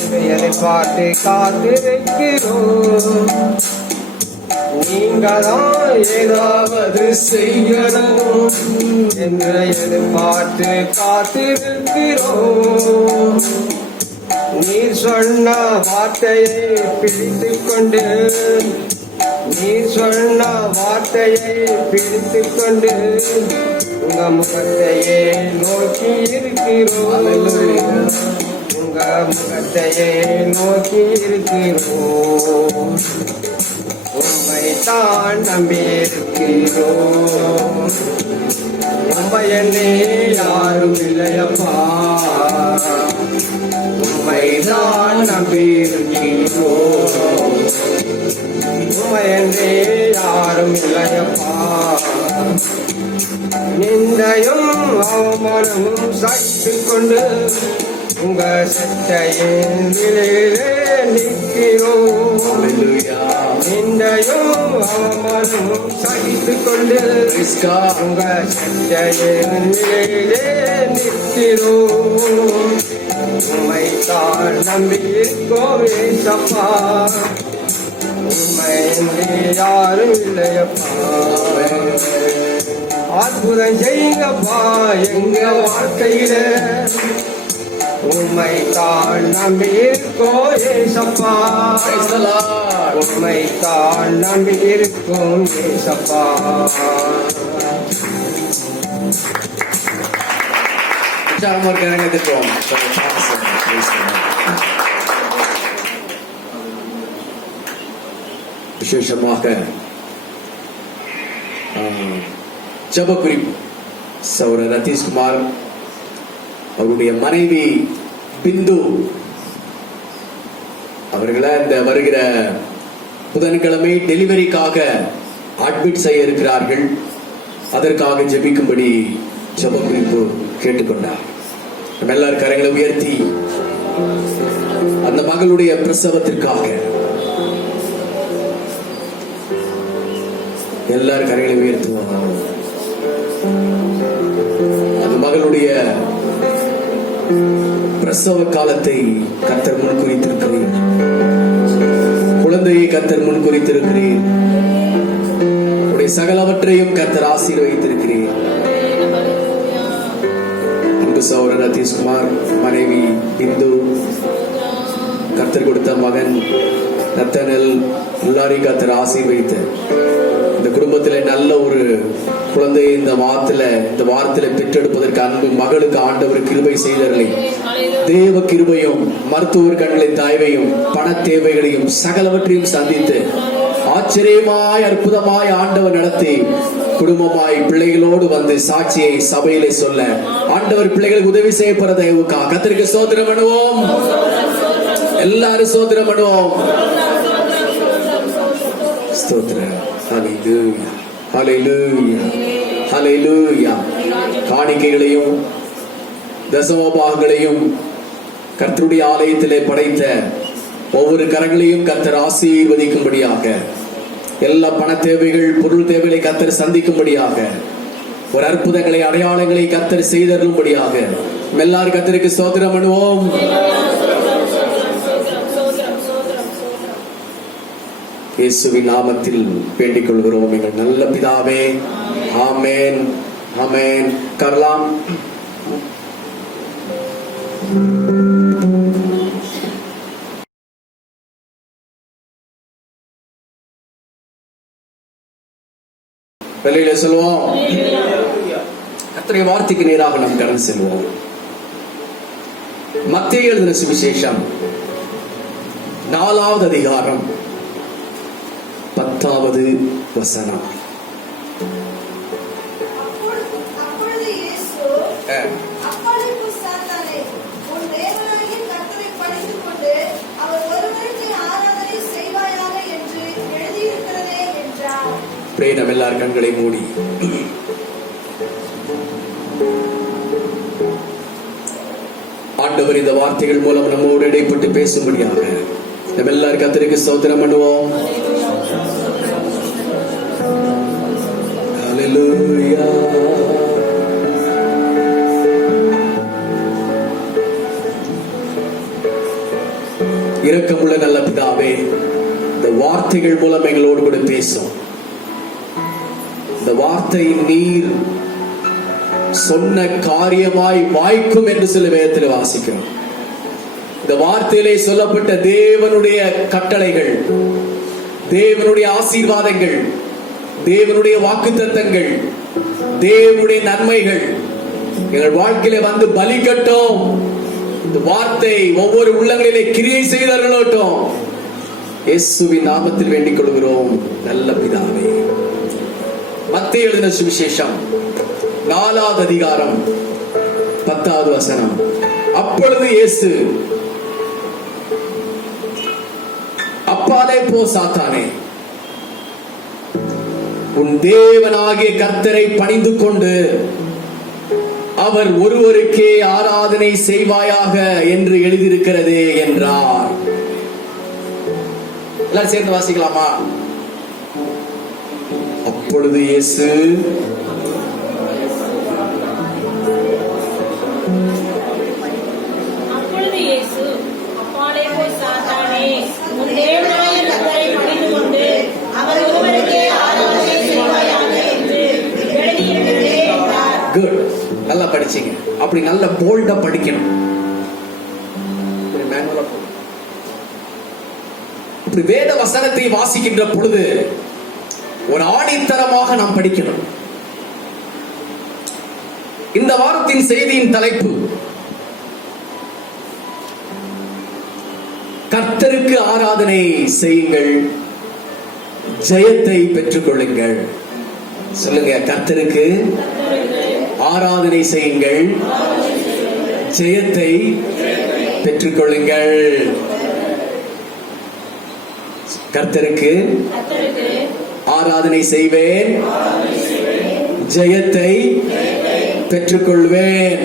இதையை பார்த்து காத்திருக்கிறோம். நீங்கதான் ஏதாவது செய்யணும் என்று எதிர்பார்த்து காத்திருக்கிறோம். நீர் சொன்ன வார்த்தையை பிடித்துக் கொண்டு, நீர் சொன்ன வார்த்தையை பிடித்துக் கொண்டு உங்க முகத்தையே நோக்கி இருக்கிறோம், உங்க முகத்தையே நோக்கி இருக்கிறோம். உம்மைத்தான் நம்பியிருக்கிறோம், உம்மையன்றே யாரும் இல்லையப்பா. உம்மைத்தான் நம்பியிருக்கிறோம், உம்மையன்றே யாரும் இல்லையப்பா. நிந்தையும் அவமானமும் சகித்துக் கொண்டு உங்க சட்டையின் விலையிலே நிற்கிறோம். நிந்தையும் அவமானமும் சகித்துக் கொண்டு உங்க சட்டையின் விலையிலே நிற்கிறோம். உம்மைத்தான் நம்பியிருக்கோம் ஏசப்பா, உம்மையன்றே யாரும் இல்லையப்பா. அற்புதம் செய்யுங்கப்பா எங்க வாழ்க்கையில, உம்மைத்தான் நம்பியிருக்கோம் ஏசப்பா, உம்மைத்தான் நம்பியிருக்கோம் ஏசப்பா. விசேஷமாக ஜப குறிப்பு சௌரர் ரதீஷ்குமார் அவருடைய மனைவி பிந்து அவர்களை இந்த வருகிற புதன்கிழமை டெலிவரிக்காக அட்மிட் செய்ய இருக்கிறார்கள். அதற்காக ஜெபிக்கும்படி ஜப குறிப்பு கேட்டுக்கொண்டார். நம்ம எல்லாரும் கரங்களை உயர்த்தி அந்த மகளுடைய பிரசவத்திற்காக எல்லாரும் கரங்களை உயர்த்துவோம். அந்த மகளுடைய பிரசவ காலத்தை கர்த்தர் முன் குறித்திருக்கிறேன், குழந்தையை கர்த்தர் முன் குறித்திருக்கிறேன், உடைய சகலவற்றையும் கர்த்தர் ஆசீர்வதித்திருக்கிறேன். அன்பு சகோதரர் ரதீஷ்குமார், மனைவி இந்து, கர்த்தர் கொடுத்த மகன் நத்தனல், எல்லாரையும் கர்த்தர் ஆசீர்வதித்த இந்த குடும்பத்திலே நல்ல ஒரு குழந்தையை இந்த வாரத்தில பெற்றெடுப்பதற்கு அன்பு மகளுக்கு ஆண்டவர் கிருபை செய்தவர்களை தேவ கிருபையும் மருத்துவர் கண்களின் தாய்வையும் பண தேவைகளையும் சகலவற்றையும் சந்தித்து ஆச்சரியமாய் அற்புதமாய் ஆண்டவர் நடத்தி குடும்பமாய் பிள்ளைகளோடு வந்து சாட்சியை சபையிலே சொல்ல ஆண்டவர் பிள்ளைகளுக்கு உதவி செய்யப்படுற தேவக்கா கர்த்தருக்கு ஸ்தோத்திரம் பண்ணுவோம். எல்லாரும் ஸ்தோத்திரம் பண்ணுவோம். ஸ்தோத்திரம். ஹல்லேலூயா, ஹல்லேலூயா, ஹல்லேலூயா. காணிக்கைகளையும் தசமபாகங்களையும் கர்த்தருடைய ஆலயத்திலே படைத்த ஒவ்வொரு கரங்களையும் கர்த்தர் ஆசீர்வதிக்கும்படியாக, எல்லா பண தேவைகள் பொருள் தேவைகளை கர்த்தர் சந்திக்கும்படியாக, ஒரு அற்புதங்களை அடையாளங்களை கர்த்தர் செய்தரும்படியாக எல்லாரும் கர்த்தருக்கு ஸ்தோத்திரம் பண்ணுவோம். இயேசுவின் நாமத்தில் வேண்டிக் கொள்கிறோம் எங்கள் நல்ல பிதாவே. ஆமென், ஆமென். கரலாம். வெளியில சொல்லுவோம். கர்த்தருடைய வார்த்தைக்கு நேராக நாம் கடந்து செல்வோம். மத்தேயு எழுதின சுவிசேஷம் 4வது அதிகாரம் 10வது வசனம். அப்பொழுது இயேசு, அப்பொழுது சாத்தானே, உன் தேவனாகிய கர்த்தரை பணிந்து கொண்டு அவர் ஒருவருக்கே ஆராதனை செய்வாயாக என்று எழுதியிருக்கிறதே என்றார். நம்ம எல்லாரும் கண்களை மூடி ஆண்டவர் இந்த வார்த்தைகள் மூலம் நம்மோடு இடைப்பட்டு பேசும்படியாக நம்ம எல்லாரும் கர்த்தருக்கு ஸ்தோத்திரம் பண்ணுவோம். ஹல்லேலூயா. இரக்கமுள்ள நல்ல பிதாவே, இந்த வார்த்தைகள் மூலம் எங்களோடு கூட பேசும். இந்த வார்த்தை நீர் சொன்ன காரியமாய் வாய்க்கும் என்று சில வேதத்தில் வாசிக்கிறோம். இந்த வார்த்தையிலே சொல்லப்பட்ட தேவனுடைய கட்டளைகள், தேவனுடைய ஆசீர்வாதங்கள், தேவனுடைய வாக்குத்தத்தங்கள், தேவனுடைய நன்மைகள் எங்கள் வாழ்க்கையிலே வந்து பலிக்கட்டும். இந்த வார்த்தை ஒவ்வொரு உள்ளங்களிலே கிரியை செய்தவர்களோட்டும் இயேசுவின் நாமத்தில் வேண்டிக் கொள்கிறோம் நல்ல பிதாவே. மத்தேயு எழுதின சுவிசேஷம் 4வது அதிகாரம் 10வது வசனம். அப்பொழுது இயேசு, அப்பாலே போ சாத்தானே, உன் தேவனாகிய கர்த்தரை பணிந்து கொண்டு அவர் ஒருவருக்கே ஆராதனை செய்வாயாக என்று எழுதியிருக்கிறதே என்றார். எல்லாரும் சேர்ந்து வாசிக்கலாமா? அப்பொழுது இயேசு, அப்பாலே போ சாத்தானே, உன் தேவனாகிய கர்த்தரை பணிந்து கொண்டு அவர் ஒருவருக்கே ஆராதனை செய்வாயாக என்று எழுதியிருக்கிறதே என்றார். குட், நல்லா படிச்சீங்க. அப்படி நல்ல போல்டா படிக்கணும். இப்படி வேத வசனத்தை வாசிக்கின்ற பொழுது ஒரு ஆணித்தரமாக நாம் படிக்கணும். இந்த வாரத்தின் செய்தியின் தலைப்பு கர்த்தருக்கு ஆராதனை செய்யுங்கள், ஜெயத்தை பெற்றுக் கொள்ளுங்கள். சொல்லுங்க, கர்த்தருக்கு ஆராதனை செய்யுங்கள், ஜெயத்தை பெற்றுக் கொள்ளுங்கள். கர்த்தருக்கு ஆராதனை செய்வேன், ஜெயத்தை பெற்றுக்கொள்வேன்.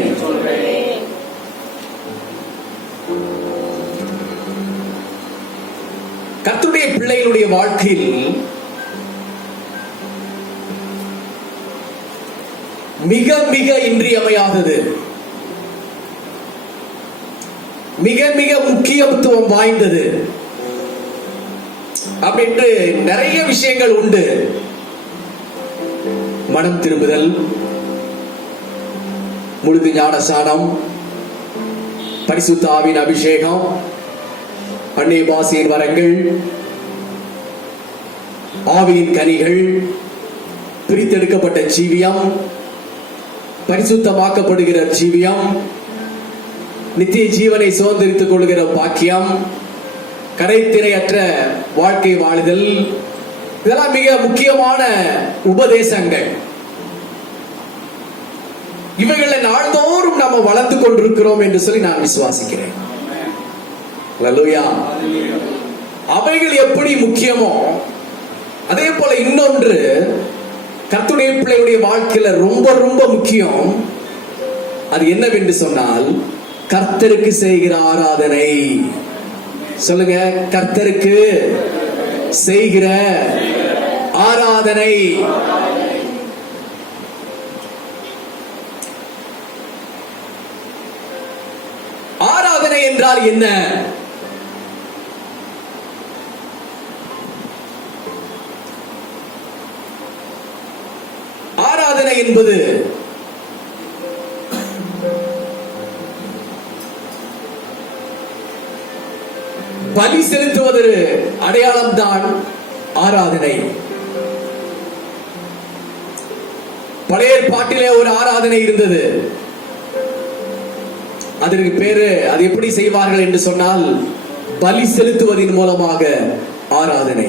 கர்த்தருடைய பிள்ளைகளுடைய வாழ்க்கையில் மிக மிக இன்றியமையாதது, மிக மிக முக்கியத்துவம் வாய்ந்தது அப்படின்ட்டு நிறைய விஷயங்கள் உண்டு. மனம் திரும்புதல், முழுது ஞானசானம், பரிசுத்த ஆவியின் அபிஷேகம், அந்நிய பாஷையின் வரங்கள், ஆவியின் கனிகள், பிரித்தெடுக்கப்பட்ட ஜீவியம், பரிசுத்தமாக்கப்படுகிற ஜீவியம், நித்திய ஜீவனை சுதந்திரித்துக் கொள்கிற பாக்கியம், கரைத்திரையற்ற வாழ்க்கை வாழுதல், இதெல்லாம் மிக முக்கியமான உபதேசங்கள். இவைகளை நாள்தோறும் நாம வளர்ந்து கொண்டிருக்கிறோம் என்று சொல்லி நான் விசுவாசிக்கிறேன். அல்லேலூயா. அவைகள் எப்படி முக்கியமோ அதே போல இன்னொன்று கர்த்தருடைய பிள்ளைகளுடைய வாழ்க்கையில ரொம்ப ரொம்ப முக்கியம். அது என்னவென்று சொன்னால் கர்த்தருக்கு செய்கிற ஆராதனை. சொல்லுங்க, கர்த்தருக்கு செய்கிற ஆராதனை. ஆராதனை என்றால் என்ன? ஆராதனை என்பது பலி செலுத்துவது அடையாளம் தான் ஆராதனை. பழைய ஏற்பாட்டிலே ஒரு ஆராதனை இருந்தது. அதற்கு பேரு, அது எப்படி செய்வார்கள் என்று சொன்னால் பலி செலுத்துவதன் மூலமாக ஆராதனை.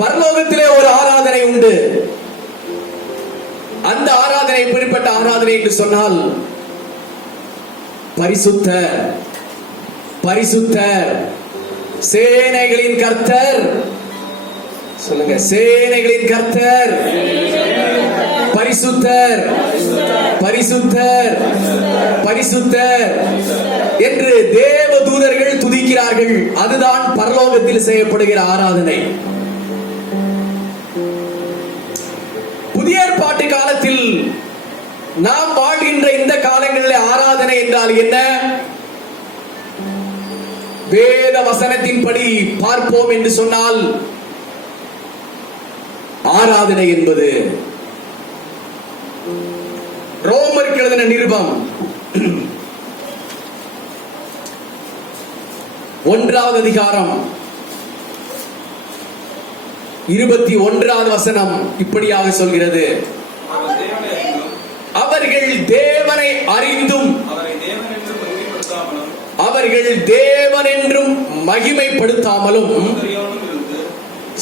பரலோகத்திலே ஒரு ஆராதனை உண்டு. அந்த ஆராதனை எப்படிப்பட்ட ஆராதனை என்று சொன்னால், பரிசுத்தர் பரிசுத்தர் சேனைகளின் கர்த்தர். சொல்லுங்க, சேனைகளின் கர்த்தர் பரிசுத்தர் பரிசுத்தர் பரிசுத்தர் என்று தேவ தூதர்கள் துதிக்கிறார்கள். அதுதான் பரலோகத்தில் செய்யப்படுகிற ஆராதனை. புதிய ஏற்பாட்டு காலத்தில் நாம் வாழ்கின்ற இந்த காலங்களில் ஆராதனை என்றால் என்ன? வேத வசனத்தின்படி பார்ப்போம் என்று சொன்னால், ஆராதனை என்பது ரோமருக்கு எழுதின நிருபம் 1வது அதிகாரம் 21வது வசனம் இப்படியாக சொல்கிறது, அவர்கள் தேவனை அறிந்தும் அவர்கள் தேவன் என்றும் மகிமைப்படுத்தாமலும்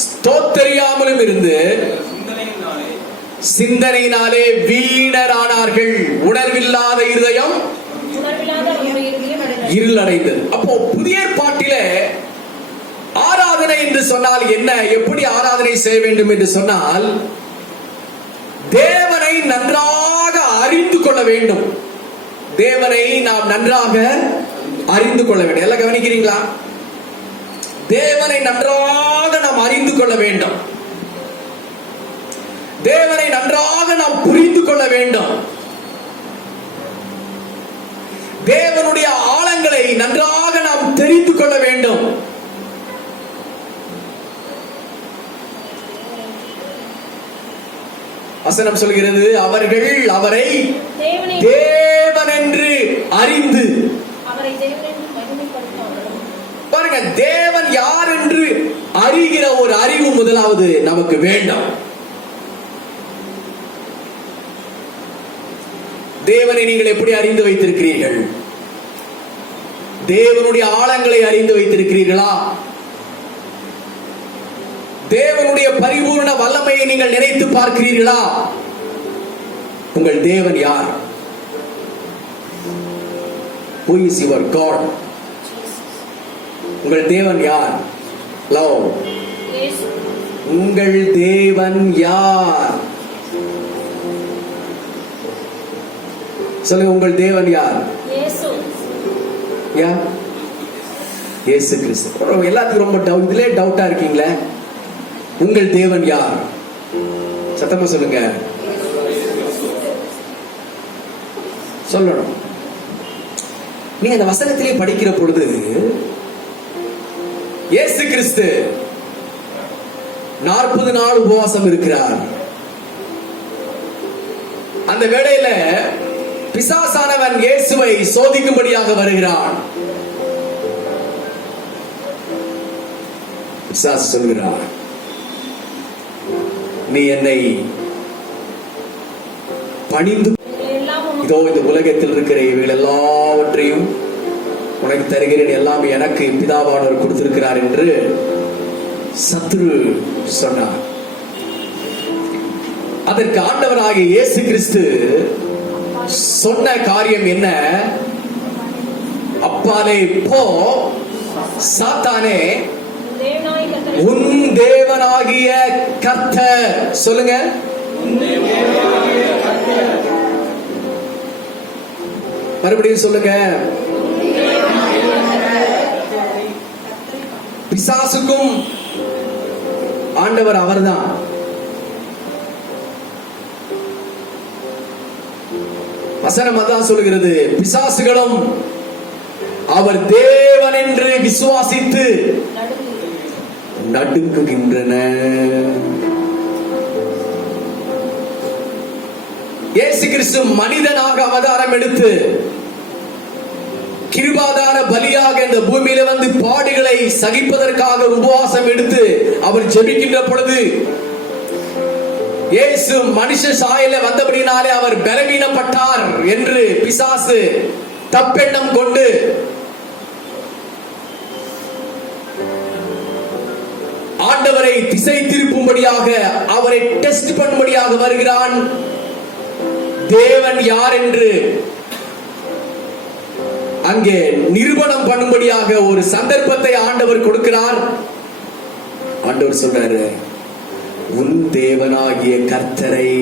ஸ்தோத்தரியாமலும் இருந்து சிந்தனையினாலே வீணரானார்கள். உணர்வில்லாத இருதயம் இருளடைந்தது. அப்போ புதிய ஏற்பாட்டிலே ஆராதனை என்று சொன்னால் என்ன? எப்படி ஆராதனை செய்ய வேண்டும் என்று சொன்னால், தேவனை நன்றாக அறிந்து கொள்ள வேண்டும். தேவனை நாம் நன்றாக அறிந்து கொள்ள வேண்டும். எல்லாம் கவனிக்கிறீங்களா? தேவனை நன்றாக நாம் அறிந்து கொள்ள வேண்டும். தேவனை நன்றாக நாம் புரிந்து கொள்ள வேண்டும். தேவனுடைய ஆழங்களை நன்றாக நாம் தெரிந்து கொள்ள வேண்டும். வசனம் சொல்கிறது, அவர்கள் அவரை தேவன் என்று அறிந்து. பாருங்க, தேவன் யார் என்று அறிகிற ஒரு அறிவு முதலாவது நமக்கு வேண்டும். தேவனை நீங்கள் எப்படி அறிந்து வைத்திருக்கிறீர்கள்? தேவனுடைய ஆழங்களை அறிந்து வைத்திருக்கிறீர்களா? தேவனுடைய பரிபூர்ண வல்லமையை நீங்கள் நினைத்து பார்க்கிறீர்களா? உங்கள் தேவன் யார்? Who is your God? உங்கள் தேவன் யார்? லவ். உங்கள் தேவன் யார்? சொல்லுங்க, உங்கள் தேவன் யார்? இயேசு கிறிஸ்து. எல்லாத்துக்கும் ரொம்ப டவுட், இதுல டவுட்டா இருக்கீங்களே. உங்கள் தேவன் யார்? சத்தமா சொல்லுங்க, சொல்லணும். நீங்க அந்த வசனத்திலே படிக்கிற பொழுது, இயேசு கிறிஸ்து 40 நாள் உபவாசம் இருக்கிறார். அந்த வேளையில பிசாசானவன் இயேசுவை சோதிக்கும்படியாக வருகிறான். பிசாசு சொல்கிறான், நீ என்னை பணிந்து, இதோ இந்த உலகத்தில் இருக்கிற இவைகள் எல்லாவற்றையும் உனக்கு தருகிறேன், எல்லாம் எனக்கு பிதாவானவர் கொடுத்திருக்கிறார் என்று சத்துரு சொன்னார். அதற்கு ஆண்டவராகிய இயேசு கிறிஸ்து சொன்ன காரியம் என்ன? அப்பாலே போ சாத்தானே, உன் தேவனாகிய கர்த்தர். சொல்லுங்க, மறுபடியும் சொல்லுங்க. பிசாசுக்கும் ஆண்டவர் அவர்தான். வசனம் அதான் சொல்கிறது, பிசாசுகளும் அவர் தேவன் என்று விசுவாசித்து நடுங்குகின்றன. இயேசு கிறிஸ்து மனிதனாக அவதாரம் எடுத்து கிருபாதான பலியாக இந்த பூமியில வந்து பாடுகளை சகிப்பதற்காக உபவாசம் எடுத்து அவர் ஜெபிக்கின்ற பொழுது, இயேசு மனுஷ சாயல வந்தபடினாலே அவர் பலவீனப்பட்டார் என்று பிசாசு தப்பெண்ணம் கொண்டு ஆண்டவரை திசை திருப்பும்படியாக, அவரை டெஸ்ட் பண்ணும்படியாக வருகிறான். தேவன் யார் என்று அங்கே நிரூபணம் பண்ணும்படியாக ஒரு சந்தர்ப்பத்தை ஆண்டவர் கொடுக்கிறார். ஆண்டவர் சொல்றாரு, உன் தேவனாகிய கர்த்தரை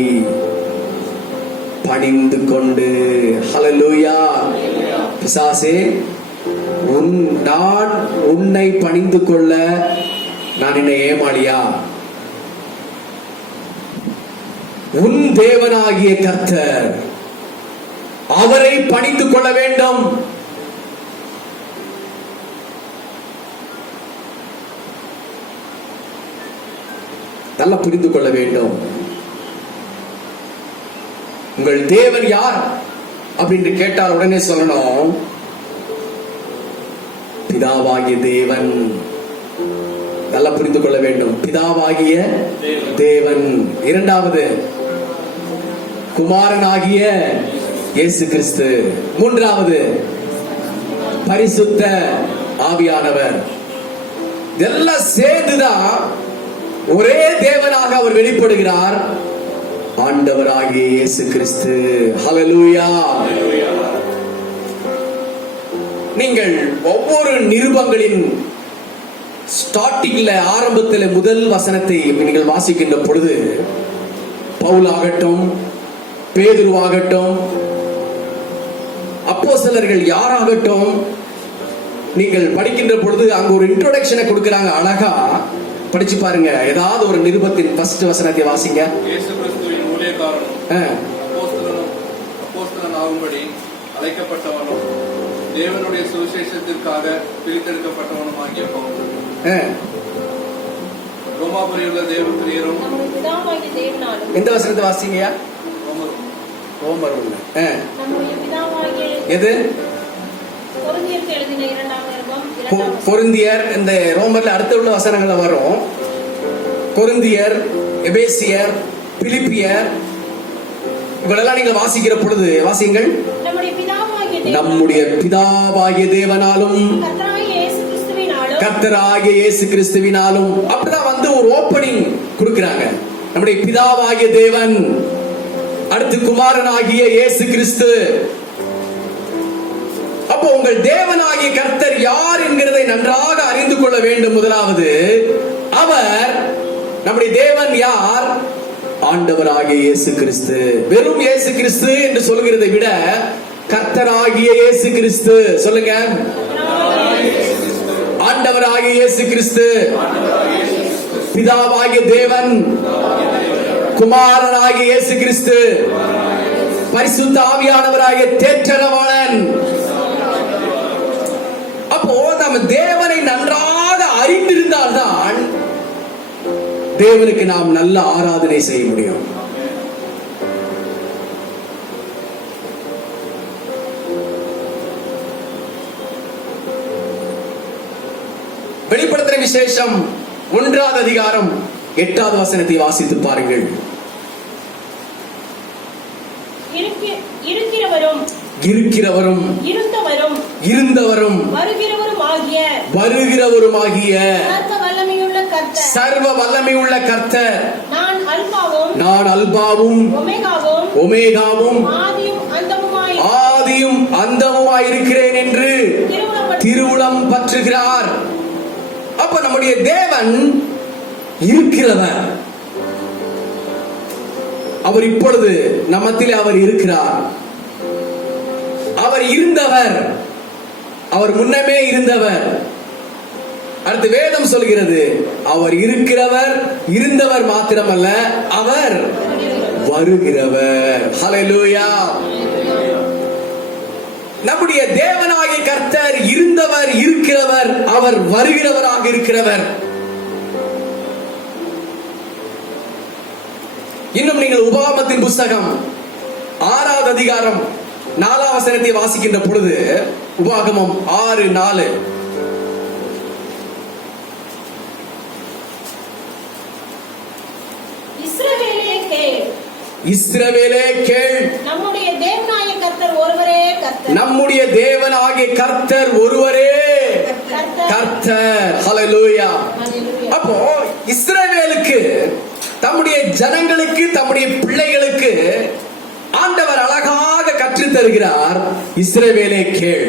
பணிந்து கொண்டு. ஹல்லேலூயா. பிசாசே, நான் உன்னை பணிந்து கொள்ள நான் என்ன ஏமாளியா? உன் தேவனாகிய கர்த்தர், அவரை பணிந்து கொள்ள வேண்டும். நல்லா புரிந்து கொள்ள வேண்டும். உங்கள் தேவன் யார் அப்படின்னு கேட்டால் உடனே சொல்லணும், பிதாவாகிய தேவன். நல்லா புரிந்து கொள்ள வேண்டும். பிதாவாகிய தேவன். இரண்டாவது, குமாரனாகிய இயேசு கிறிஸ்து. மூன்றாவது, பரிசுத்த ஆவியானவர். இதெல்லாம் சேர்ந்துதான் ஒரே தேவனாக அவர் வெளிப்படுகிறார், ஆண்டவராகிய இயேசு கிறிஸ்து. ஹல்லேலூயா. நீங்கள் ஒவ்வொரு நிருபங்களின் ஸ்டார்டிங்ல, ஆரம்பத்தில் முதல் வசனத்தை நீங்கள் வாசிக்கின்ற பொழுது, பவுல் ஆகட்டும், பேதுருவாகட்டும், அப்போஸ்தலர்கள் யாராகட்டும், நீங்கள் படிக்கின்ற பொழுது அங்க ஒரு இன்ட்ரோடக்ஷனை கொடுக்கிறாங்க. அழகா படிச்சு பாருங்க. ஏதாவது ஒரு நிருபத்தின் ஃபர்ஸ்ட் வசனத்தை வாசிங்க. இயேசு கிறிஸ்துவின் ஊழியக்காரனும் அப்போஸ்தலன் ஆகும்படி அழைக்கப்பட்டவனும் தேவனுடைய சுவிசேஷத்திற்காக பிரித்தெடுக்கப்பட்டவனும் ஆகிய பவுல், ரோமாபுரியுள்ள தேவப்பிரியரும் நம்முடைய பிதாவாகிய தேவனாலும். எந்த வசனத்தை வாசிங்கயா? ரோமர் 1. நம்முடைய பிதாவாகிய எது? கொரிந்தியருக்கு எழுதின 2ஆம் நிருபம் 2ஆம் வசனம். கொரிந்தியர். இந்த ரோமர்ல அடுத்த உள்ள வசனங்கள்ல வரும். கொரிந்தியர், எபேசியர், பிலிப்பியர், இவளெல்லாம் நீங்கள் வாசிக்கிற பொழுது வாசியுங்கள். நம்முடைய பிதாவாகிய தேவனாலும் கர்த்தராகிய இயேசு கிறிஸ்துவினாலும். அப்படிதான் வந்து ஒரு ஓப்பனிங் கொடுக்கிறாங்க. நம்முடைய பிதாவாகிய தேவன், அடுத்து குமாரனாகிய இயேசு கிறிஸ்து. அப்போ உங்கள் தேவனாகிய கர்த்தர் யார் என்கிறதை நன்றாக அறிந்து கொள்ள வேண்டும். முதலாவது, அவர் நம்முடைய தேவன் யார்? ஆண்டவராகிய இயேசு கிறிஸ்து. வெறும் இயேசு கிறிஸ்து என்று சொல்கிறதை விட கர்த்தராகிய இயேசு கிறிஸ்து சொல்லுங்க. ஆண்டவராகிய இயேசு கிறிஸ்து, பிதாவாகிய தேவன், குமாரனாகிய இயேசு கிறிஸ்து, பரிசுத்த ஆவியானவராகிய தேற்றரவாளன். அப்போ நம்ம தேவனை நன்றாக அறிந்திருந்தால்தான் தேவனுக்கு நாம் நல்ல ஆராதனை செய்ய முடியும். வெளிப்படுத்தின விசேஷம் 1ஆம் அதிகாரம் 8ஆவது வசனத்தை வாசித்து பாருங்கள். இருக்கிறவரும் இருந்தவரும் வருகிறவருமாகிய சர்வ வல்லமையுள்ள கர்த்தர், நான் அல்பாவும் ஒமேகாவும் ஆதியும் அந்தமுமாய் இருக்கிறேன் என்று திருவுளம் பற்றுகிறார். அப்ப நம்முடைய தேவன் இருக்கிறவர். அவர் இப்பொழுது நம்மத்திலே அவர் இருக்கிறார். அவர் இருந்தவர். அவர் முன்னமே இருந்தவர். அடுத்து வேதம் சொல்கிறது, அவர் இருக்கிறவர், இருந்தவர் மாத்திரமல்ல, அவர் வருகிறவர். ஹல்லேலூயா. நம்முடைய தேவனாகிய கர்த்தர் இருந்தவர், இருக்கிறவர், அவர் வருகிறவராக இருக்கிறவர். இன்னும் நீங்கள் உபாகமத்தின் புஸ்தகம் 6ஆவது அதிகாரம் 4ஆம் வசனத்தை வாசிக்கின்ற பொழுது, உபாகமம் 6:4, இஸ்ரவேலே கேள், நம்முடைய தேவனாகிய கர்த்தர் ஒருவரே கர்த்தர். நம்முடைய தேவனாகிய கர்த்தர் ஒருவரே கர்த்தர். ஹல்லேலூயா. ஹல்லேலூயா. அப்போ இஸ்ரவேலுக்கு, தம்முடைய ஜனங்களுக்கு, தம்முடைய பிள்ளைகளுக்கு ஆண்டவர் அழகாக கற்றுத் தருகிறார். இஸ்ரவேலே கேள்,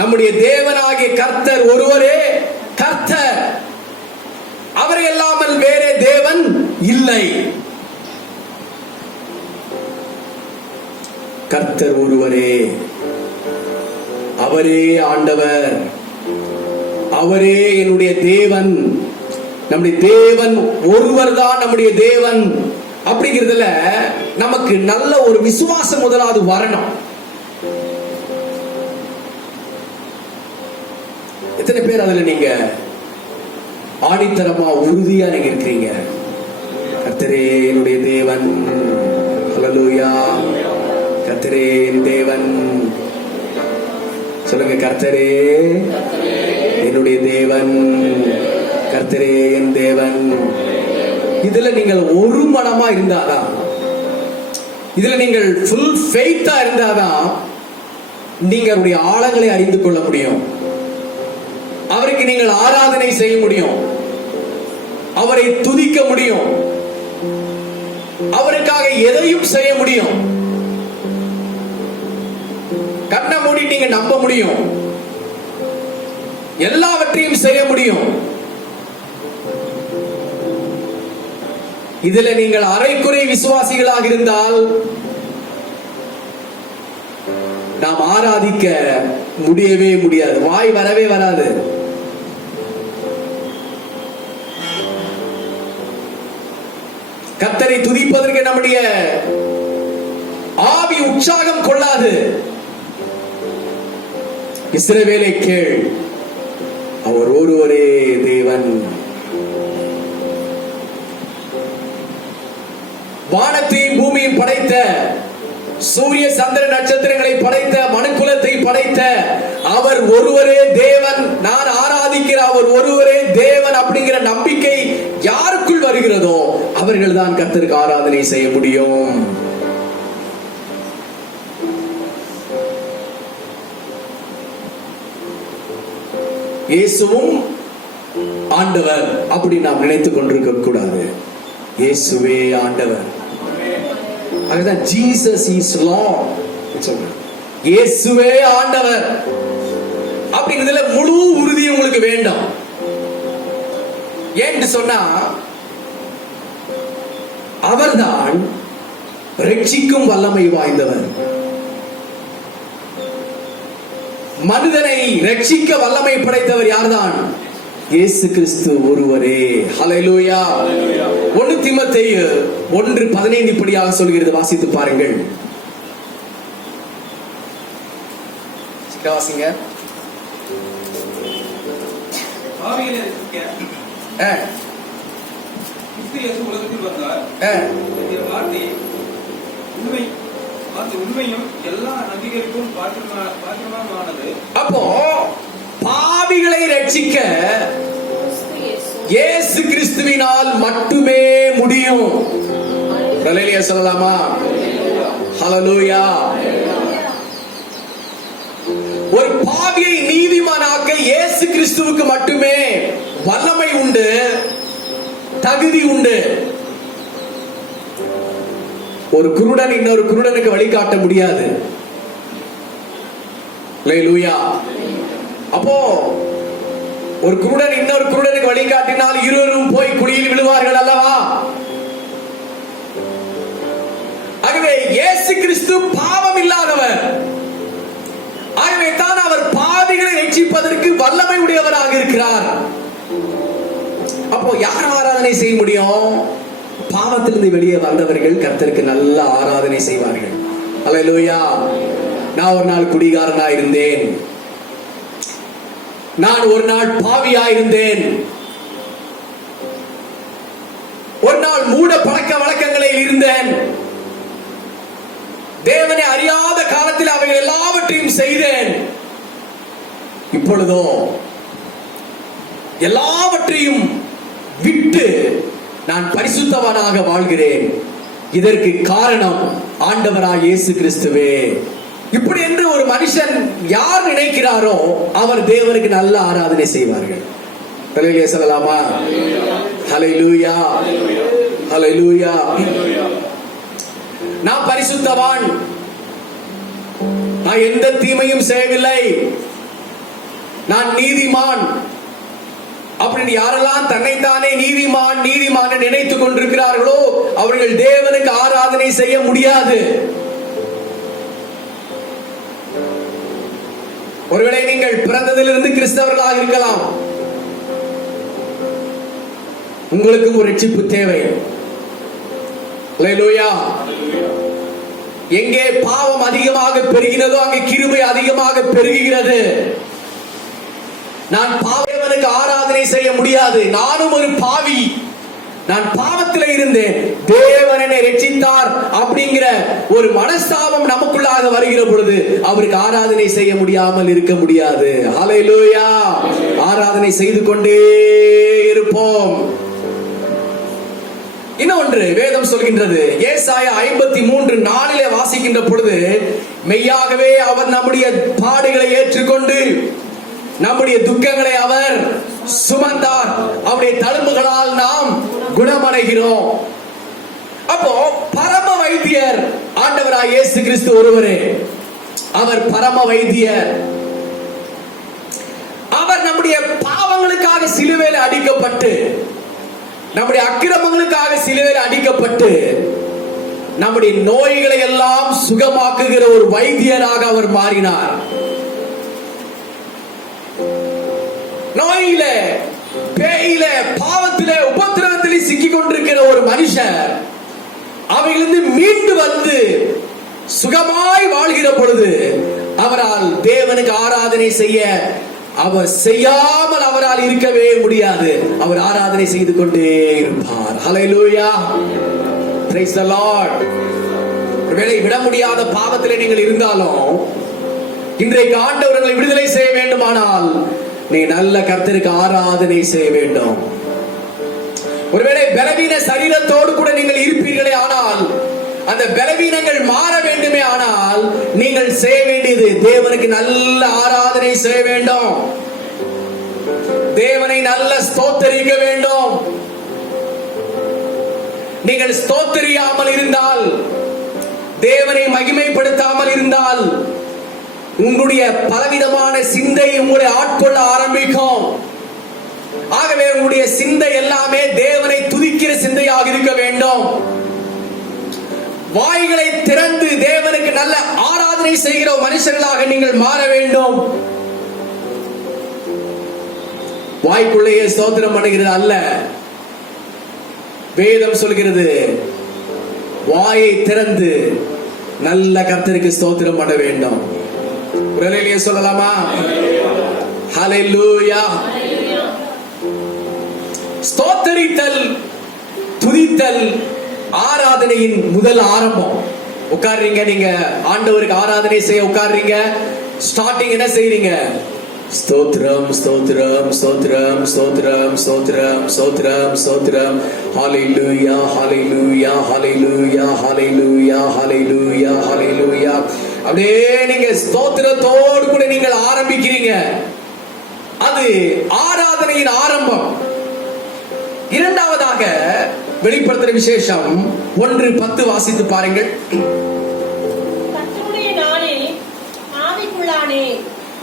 நம்முடைய தேவனாகிய கர்த்தர் ஒருவரே கர்த்தர், அவரை அல்லாமல் வேறே தேவன் இல்லை. கர்த்தர் ஒருவரே, அவரே ஆண்டவர், அவரே என்னுடைய தேவன். நம்முடைய தேவன் ஒருவர் தான் நம்முடைய தேவன். அப்படிங்கிறதுல நமக்கு நல்ல ஒரு விசுவாசம் முதலாவது வரணும். எத்தனை பேர் அதுல நீங்க ஆணித்தரமா உறுதியா நீங்க இருக்கிறீங்க? கர்த்தரே என்னுடைய தேவன். ஹல்லேலூயா. கர்த்தரே என் தேவன். சொல்லுங்க, கர்த்தரே என்னுடைய தேவன், கர்த்தரே என் தேவன். இதுல நீங்கள் ஒரு மனமா இருந்தாதான், இதுல நீங்கள் ஃபுல் ஃபெய்த்தா இருந்தாதான் நீங்க அவருடைய ஆழங்களை அறிந்து கொள்ள முடியும். அவருக்கு நீங்கள் ஆராதனை செய்ய முடியும், அவரை துதிக்க முடியும், அவருக்காக எதையும் செய்ய முடியும். கண்ணை மூடி நீங்க நம்ப முடியும், எல்லாவற்றையும் செய்ய முடியும். இதுல நீங்கள் அரைக்குறை விசுவாசிகளாக இருந்தால் நாம் ஆராதிக்க முடியவே முடியாது, வாய் வரவே வராது. கர்த்தரை துதிப்பதற்கு நம்முடைய ஆவி உற்சாகம் கொள்ளாது. இஸ்ரவேலை கேள், அவர் ஒருவரே தேவன். வானத்தையும் பூமியும் படைத்த, சூரிய சந்திர நட்சத்திரங்களை படைத்த, மனுக்குலத்தை படைத்த அவர் ஒருவரே தேவன். நான் ஆராதிக்கிற அவர் ஒருவரே தேவன் அப்படிங்கிற நம்பிக்கை யாருக்குள் வருகிறதோ அவர்கள் தான் கர்த்தருக்கு ஆராதனை செய்ய முடியும். இயேசுவும் ஆண்டவர் அப்படி நாம் நினைத்துக் கொண்டிருக்க கூடாது. இயேசுவே ஆண்டவர். அதுதான் ஜீசஸ் இஸ் லார்ட். இயேசுவே ஆண்டவர் அப்படிங்கிறதுல முழு உறுதி உங்களுக்கு வேண்டும். ஏன்னு சொன்னா அவர்தான் ரட்சிக்கும் வல்லமை வாய்ந்தவர். மனிதனை ரட்சிக்க வல்லமை படைத்தவர் யார்தான்? இயேசு கிறிஸ்து ஒருவரே. ஹல்லேலூயா. 1 தீமோத்தேயு 1:15 இப்படியாக சொல்கிறது, வாசித்து பாருங்கள். வாசிங்க. ஆவியிலே இருக்க கிறிஸ்து இயேசு உலகத்தில் வந்தார். இந்த வார்த்தை உண்மையும் எல்லா நபிகளுக்கும் பாத்திரமானது. அப்போ பாவிகளை ரட்சிக்க இயேசு கிறிஸ்துவினால் மட்டுமே முடியும். ஹல்லேலூயா சொல்லலாமா? ஹல்லேலூயா. ஒரு பாவியை நீதிமானாக்க இயேசு கிறிஸ்துவுக்கு மட்டுமே வல்லமை உண்டு, தகுதி உண்டு. ஒரு குருடன் இன்னொரு குருடனுக்கு வழிகாட்ட முடியாது. ஹல்லேலூயா. அப்போ ஒரு குருடன் இன்னொரு குருடனுக்கு வழிகாட்டினால் இருவரும் போய் குழியில் விழுவார்கள் அல்லவா? ஆகவே இயேசு கிறிஸ்து பாவம் இல்லாதவர். ஆகவே தான் அவர் பாவிகளை ரட்சிப்பதற்கு வல்லமை உடையவராக இருக்கிறார். அப்போ யார் ஆராதனை செய்ய முடியும்? பாவத்திலிருந்து வெளியே வந்தவர்கள் கர்த்தருக்கு நல்ல ஆராதனை செய்வார்கள். ஹல்லேலூயா. நான் ஒரு நாள் குடிகாரனா இருந்தேன், நான் ஒரு நாள் பாவியா இருந்தேன், ஒரு நாள் மூட பழக்க வழக்கங்களில் இருந்தேன், தேவனை அறியாத காலத்தில் அவைகள் எல்லாவற்றையும் செய்தேன். இப்பொழுதோ எல்லாவற்றையும் விட்டு நான் பரிசுத்தவனாக வாழ்கிறேன். இதற்கு காரணம் ஆண்டவராய் இயேசு கிறிஸ்துவே. இப்படி என்று ஒரு மனுஷன் யார் நினைக்கிறாரோ அவர் தேவனுக்கு நல்ல ஆராதனை செய்வார்கள். ஹல்லேலூயா சொல்லலாமா? ஹல்லேலூயா, ஹல்லேலூயா. நான் பரிசுத்தவான், நான் எந்த தீமையும் செய்யவில்லை, நான் நீதிமான் அப்படின்னு யாரெல்லாம் தன்னைத்தானே நீதிமான் நீதிமான் நினைத்துக் கொண்டிருக்கிறார்களோ அவர்கள் தேவனுக்கு ஆராதனை செய்ய முடியாது. ஒருவேளை நீங்கள் பிறந்ததிலிருந்து கிறிஸ்தவர்களாக இருக்கலாம், உங்களுக்கும் ஒரு ரட்சிப்பு தேவை. ஹல்லேலூயா. எங்கே பாவம் அதிகமாக பெருகினதோ அங்கே கிருபை அதிகமாக பெருகுகிறது. நான் பாவனுக்கு ஆராதனை செய்ய முடியாது, நானும் ஒரு பாவி, நான் பாவத்தில் இருந்தேன், தேவன் என்னை ரட்சித்தார் அப்படிங்கிற ஒரு மனஸ்தாபம் நமக்குள்ளாக வருகிற பொழுது அவருக்கு ஆராதனை செய்ய முடியாமல் இருக்க முடியாது. ஹல்லேலூயா. ஆராதனை செய்து கொண்டே இருப்போம். இன்னொன்று வேதம் சொல்கின்றது, ஏசாயா 53:4 வாசிக்கின்ற பொழுது, மெய்யாகவே அவர் நம்முடைய பாடுகளை ஏற்றுக்கொண்டு நம்முடைய துக்கங்களை அவர் சுமந்தார், அவருடைய தழும்புகளால் நாம் குணமடைகிறோம். அப்போ பரம வைத்தியர் ஆண்டவராய் இயேசு கிறிஸ்து ஒருவரே. அவர் பரம வைத்தியர். அவர் நம்முடைய பாவங்களுக்காக சிலுவையில் அடிக்கப்பட்டு, நம்முடைய அக்கிரமங்களுக்காக சிலுவையில் அடிக்கப்பட்டு நம்முடைய நோய்களை எல்லாம் சுகமாக்குகிற ஒரு வைத்தியராக அவர் மாறினார். நோயில, பேயில, பாவத்தில, உபத்திரவத்திலே சிக்கிக் கொண்டிருக்கிற ஒரு மனுஷர் அவைகளிலிருந்து மீண்டு வந்து சுகமாய் வாழ்கிற பொழுது அவரால் தேவனுக்கு ஆராதனை செய்ய அவர் செய்யாமல் அவரால் இருக்கவே முடியாது. அவர் ஆராதனை செய்து கொண்டே இருப்பார். ஹல்லேலூயா. Praise the Lord. ஒருவேளை விட முடியாத பாவத்திலே நீங்கள் இருந்தாலும் இன்றைக்கு ஆண்டவர்களை விடுதலை செய்ய வேண்டுமானால் நீ நல்ல கர்த்தருக்கு ஆராதனை செய்ய வேண்டும். ஒருவேளை பலவீன சரீரத்தோடு கூட நீங்கள் இருப்பீர்களே ஆனால், அந்த பலவீனங்கள் மாற வேண்டுமே ஆனால் நீங்கள் செய்ய வேண்டியது தேவனுக்கு நல்ல ஆராதனை செய்ய வேண்டும். தேவனை நல்ல ஸ்தோத்தரிக்க வேண்டும். நீங்கள் ஸ்தோத்தரியாமல் இருந்தால், தேவனை மகிமைப்படுத்தாமல் இருந்தால், உங்களுடைய பலவிதமான சிந்தை உங்களை ஆட்கொள்ள ஆரம்பிக்கும். ஆகவே உங்களுடைய சிந்தை எல்லாமே தேவனை துதிக்கிற சிந்தையாக இருக்க வேண்டும். வாய்களை திறந்து தேவனுக்கு நல்ல ஆராதனை செய்கிற மனுஷர்களாக நீங்கள் மாற வேண்டும். வாய்க்குள்ளேயே ஸ்தோத்திரம் பண்ணுகிறது அல்ல, வேதம் சொல்கிறது வாயை திறந்து நல்ல கர்த்தருக்கு ஸ்தோத்திரம் பண்ண வேண்டும். ஹல்லேலூயா சொல்லலாமா? ஹல்லேலூயா. ஸ்தோத்தரித்தல், துதித்தல் ஆராதனையின் முதல் ஆரம்பம். உட்கார்றீங்க, நீங்க ஆண்டவருக்கு ஆராதனை செய்ய உட்கார்றீங்க, ஸ்டார்டிங் என்ன செய்றீங்க? ஸ்தோத்திரம் ஸ்தோத்திரம் ஸ்தோத்திரம் ஸ்தோத்திரம் ஸ்தோத்திரம் ஸ்தோத்திரம் ஸ்தோத்திரம், ஹல்லேலூயா ஹல்லேலூயா ஹல்லேலூயா ஹல்லேலூயா ஹல்லேலூயா ஹல்லேலூயா. அப்படியே நீங்க ஸ்தோத்திரத்தோடு கூட நீங்கள் ஆரம்பிக்கிறீங்க. அது ஆராதனையின் ஆரம்பம். இரண்டாவதாக வெளிப்படுத்துற விசேஷம் 1:10 வாசித்து பாருங்கள். கர்த்தருடைய நாளில் ஆவிக்குள்ளானேன்,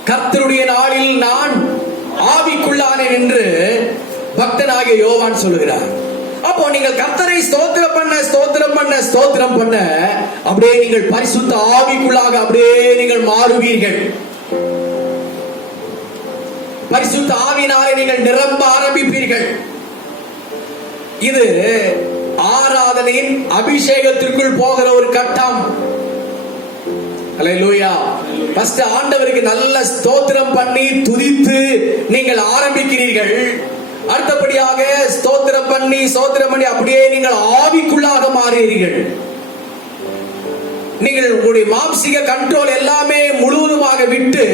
கர்த்தருடைய நாளில் நான் ஆவிக்குள்ளானேன் என்று பக்தனாகிய யோவான் சொல்லுகிறார். அப்போ நீங்கள் கர்த்தரை ஸ்தோத்திரம் பண்ண ஸ்தோத்திரம் பண்ண ஸ்தோத்திரம் பண்ண அப்படியே நீங்கள் பரிசுத்த ஆவிக்குள்ளாக அப்படியே நீங்கள் மாறுவீர்கள். பரிசுத்த ஆவியினாலே நீங்கள் நிரம்ப ஆரம்பிப்பீர்கள். இது ஆராதனையின் அபிஷேகத்திற்குள் போகிற ஒரு கட்டம். ஹல்லேலூயா. ஃபர்ஸ்ட் ஆண்டவருக்கு நல்ல ஸ்தோத்திரம் பண்ணி துதித்து நீங்கள் ஆரம்பிக்கிறீர்கள். அடுத்தபடியாக ஸ்தோத்திரம் பண்ணி அப்படியே நீங்கள் ஆவிக்குள்ளாக மாறுகிறீர்கள். நீங்கள் உங்களுடைய மாம்சிக கண்ட்ரோல் எல்லாமே முழுவதுமாக விட்டு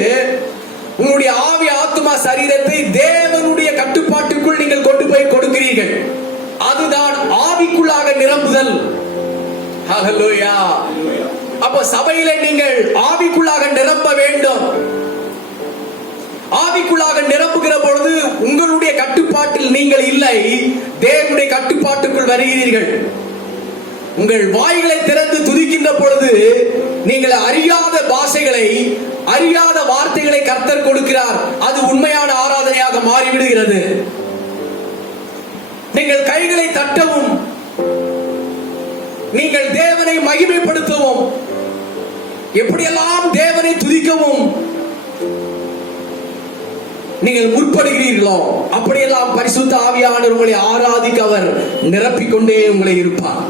உங்களுடைய ஆவி ஆத்துமா சரீரத்தை தேவனுடைய கட்டுப்பாட்டுக்குள் நீங்கள் கொண்டு போய் கொடுக்கிறீர்கள். அதுதான் ஆவிக்குள்ளாக நிரம்புதல். ஹல்லேலூயா. அப்போ சபையிலே நீங்கள் ஆவிக்குள்ளாக நிரம்ப வேண்டும். ஆவிக்குள்ளாக நிரம்புகிற பொழுது உங்களுடைய கட்டுப்பாட்டில் நீங்கள் இல்லை, தேவனுடைய கட்டுப்பாட்டுக்குள் வருகிறீர்கள். உங்கள் வாய்களை திறந்து துதிக்கின்ற பொழுது நீங்கள் அறியாத பாஷைகளை, அறியாத வார்த்தைகளை கர்த்தர் கொடுக்கிறார். அது உண்மையான ஆராதனையாக மாறிவிடுகிறது. நீங்கள் கைகளை தட்டவும், நீங்கள் தேவனை மகிமைப்படுத்தவும், எப்படியெல்லாம் தேவனை துதிக்கவும் நீங்கள் முற்படுகிறீர்களோ அப்படியெல்லாம் பரிசுத்த ஆவியானவர் உங்களை ஆராதிக்க அவர் நிரப்பிக்கொண்டே உங்களை இருப்பார்.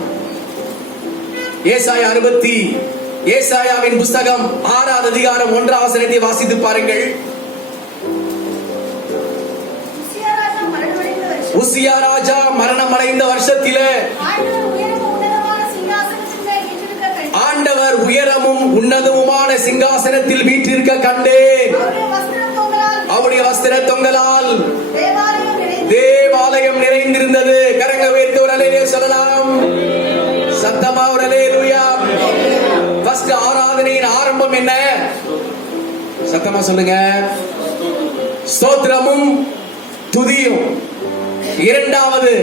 ஏசாயாவின் புஸ்தகம் 6ஆம் அதிகாரம் 1ஆம் வசனத்தை வாசித்து பாருங்கள். உசியா ராஜா மரணமடைந்த வருஷத்திலே ஆண்டவர் உயரமும் உன்னதமுமான சிங்காசனத்தில் வீற்றிருக்க கண்டேன். அவருடைய வஸ்திர தொங்கலால் தேவாலயம் நிறைந்திருந்தது. கரங்க வைத்து ஒரு அல்லேலூயா சொல்லலாம். சத்தமா ஒரு அல்லேலூயா. ஃபர்ஸ்ட் ஆராதனையின் ஆரம்பம் என்ன? சத்தமா சொல்லுங்க. ஸ்தோத்திரமும் துதியும். இரண்டாவது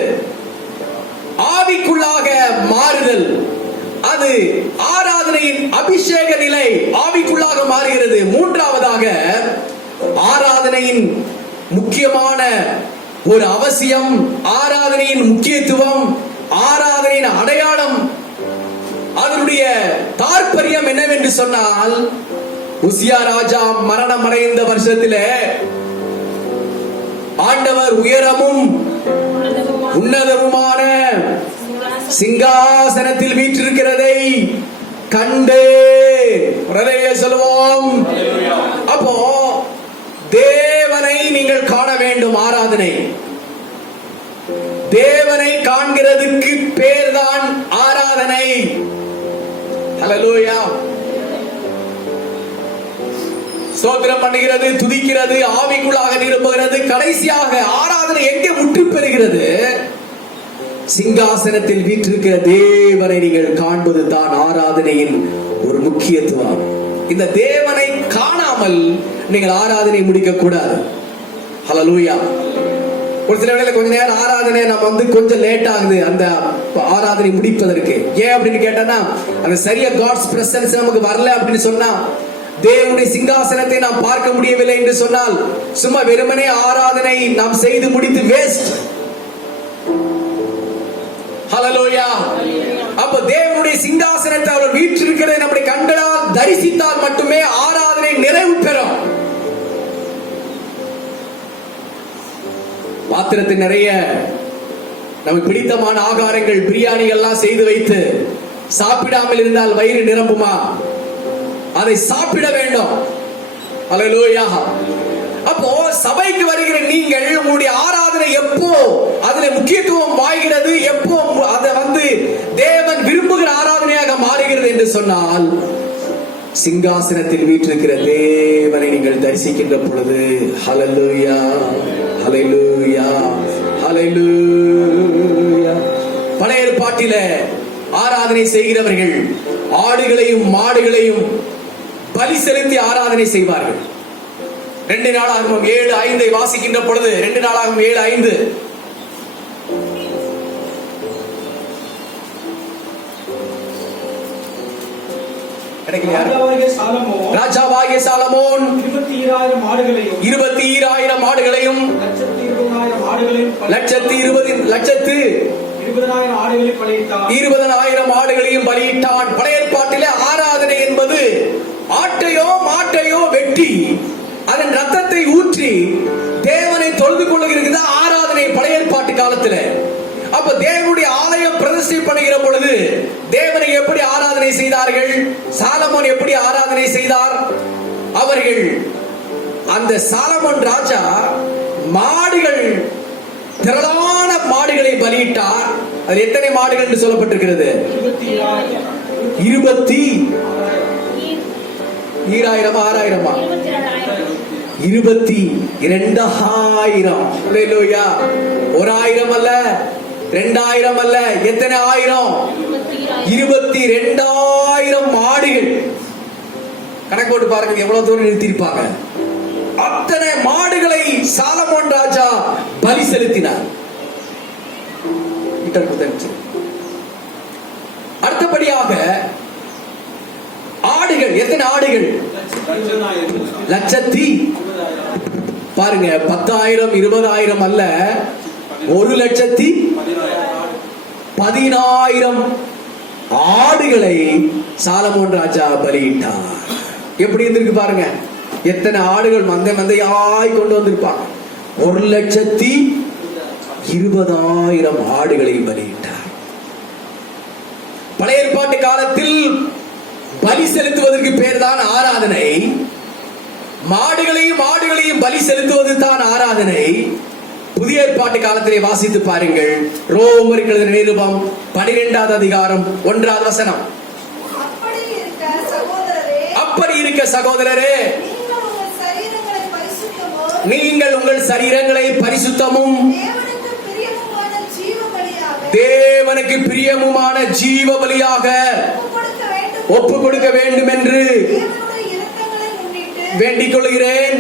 ஆவிக்குள்ளாக மாறுதல். அது ஆராதனையின் அபிஷேக நிலை, ஆவிக்குள்ளாக மாறுகிறது. மூன்றாவதாக ஆராதனையின் முக்கியமான ஒரு அவசியம், ஆராதனையின் முக்கியத்துவம், ஆராதனையின் அடையாளம், அதனுடைய தாற்பயம் என்னவென்று சொன்னால், உசியா ராஜா மரணம் அடைந்த வருஷத்திலே ஆண்டவர் உயரமும் உன்னதமுமான சிங்காசனத்தில் வீற்றிருக்கிறதை கண்டு சொல்லுவோம். அப்போ தேவனை நீங்கள் காண வேண்டும். ஆராதனை தேவனை காண்கிறதுக்கு பேர்தான் ஆராதனை. ஹல்லேலூயா. ஸ்தோத்திரம் பண்ணுகிறது, துதிக்கிறது, ஆவிக்குள்ளாக நிரம்புகிறது. கடைசியாக ஆராதனை எங்கே முற்று பெறுகிறது? சிங்காசனத்தில் வீற்றிருக்கிற தேவனை நீங்கள் காண்பது தான் ஆராதனையின் ஒரு முக்கியத்துவம். இந்த தேவனை காணாமல் நீங்கள் ஆராதனை முடிக்க கூடாது. ஹல்லேலூயா. ஒரு சில வேளையில கொஞ்ச நேரம் ஆராதனை நம்ம கொஞ்சம் லேட் ஆகுது அந்த ஆராதனை முடிப்பதற்கு. ஏன் அப்படின்னு கேட்டா, அந்த சரியா காட்ஸ் பிரசன்ஸ் நமக்கு வரல அப்படின்னு சொன்னா, தேவனுடைய சிங்காசனத்தை நாம் பார்க்க முடியவில்லை என்று சொன்னால், சும்மா வெறுமனே ஆராதனை நாம் செய்து முடித்து வேஸ்ட். ஹல்லேலூயா. அப்ப தேவனுடைய சிங்காசனத்தை அவர் வீற்றிருக்கிறதை நம்முடைய கண்களால் தரிசித்தால் மட்டுமே ஆராதனை நிறைவு பெறும். பாத்திரத்தில் நிறைய நமக்கு பிடித்தமான ஆகாரங்கள், பிரியாணி எல்லாம் செய்து வைத்து சாப்பிடாமல் இருந்தால் வயிறு நிரம்புமா? அதை சாப்பிட வேண்டும். ஹல்லேலூயா. அப்போ சபைக்கு வருகிற நீங்கள் உங்களுடைய ஆராதனை எப்போ அதுல முக்கியத்துவம் வாய்கிறது, எப்போ அதை தேவன் விரும்புகிற ஆராதனையாக மாறுகிறது என்று சொன்னால், சிங்காசனத்தில் வீற்றிருக்கிற தேவனை நீங்கள் தரிசிக்கின்ற பொழுது. ஹல்லேலூயா, ஹல்லேலூயா, ஹல்லேலூயா. பழைய ஏற்பாட்டில ஆராதனை செய்கிறவர்கள் ஆடுகளையும் மாடுகளையும் பலி செலுத்தி ஆராதனை செய்வார்கள். 2 நாளாகமம் 7:5 வாசிக்கின்ற பொழுது, 2 நாளாகமம் 7:5, ராஜாவாகிய சாலமோன் 22,000 ஆடுகளையும் 1,20,000 ஆடுகளையும் பலியிட்டான். பழைய ஏற்பாட்டிலே ஆராதனை என்பது ஆட்டையோ மாட்டையோ வெட்டி அதன் ரத்தத்தை ஊற்றி தேவனை தொழுது கொள்ளுகிறது ஆராதனை பழைய ஏற்பாட்டு காலத்தில். அப்ப தேவனுடைய ஆலயம் பிரதிஷ்டை பண்ணுகிற பொழுது தேவனை எப்படி ஆராதனை செய்தார்கள்? சாலமோன் எப்படி ஆராதனை செய்தார்? அவர்கள் அந்த சாலமோன் ராஜா மாடுகள், திரளான மாடுகளை பலியிட்டார். அது எத்தனை மாடுகள் என்று சொல்லப்பட்டிருக்கிறது? 22,000 22,000. 1000 அல்ல, 2000 அல்ல, எத்தனை ஆயிரம்? 22,000 மாடுகள். கணக்கு போட்டு பாருங்க எவ்வளவு தூரம் நிறுத்தியிருப்பாங்க. அத்தனை மாடுகளை சாலமோன் ராஜா பலி செலுத்தினார். அடுத்தபடியாக ஆடுகள், எத்தனை ஆடுகள்? லட்சத்தி பாருங்க, 10,000 20,000 அல்ல, 1,10,000 ஆடுகளை சாலமோன் ராஜா பலியிட்டார். எப்படி இருந்திருக்கு பாருங்க, எத்தனை ஆடுகள் மந்தையாய் கொண்டு வந்திருப்பாங்க. 1,20,000 ஆடுகளை பலியிட்டார். பழைய ஏற்பாட்டு காலத்தில் பலி செலுத்துவதற்கு பேர் தான் ஆராதனை. மாடுகளையும் பலி செலுத்துவது தான் ஆராதனை. புதிய ஏற்பாட்டு காலத்திலே வாசித்து பாருங்கள். ரோமருக்கு எழுதின நிருபம் 12வது அதிகாரம் 1வது வசனம். அப்படி இருக்க சகோதரரே, நீங்கள் உங்கள் சரீரங்களை பரிசுத்தமும் தேவனுக்கு பிரியமுமான ஜீவ பலியாக ஒப்பு கொடுக்க வேண்டும் என்று வேண்டிக் கொள்கிறேன்.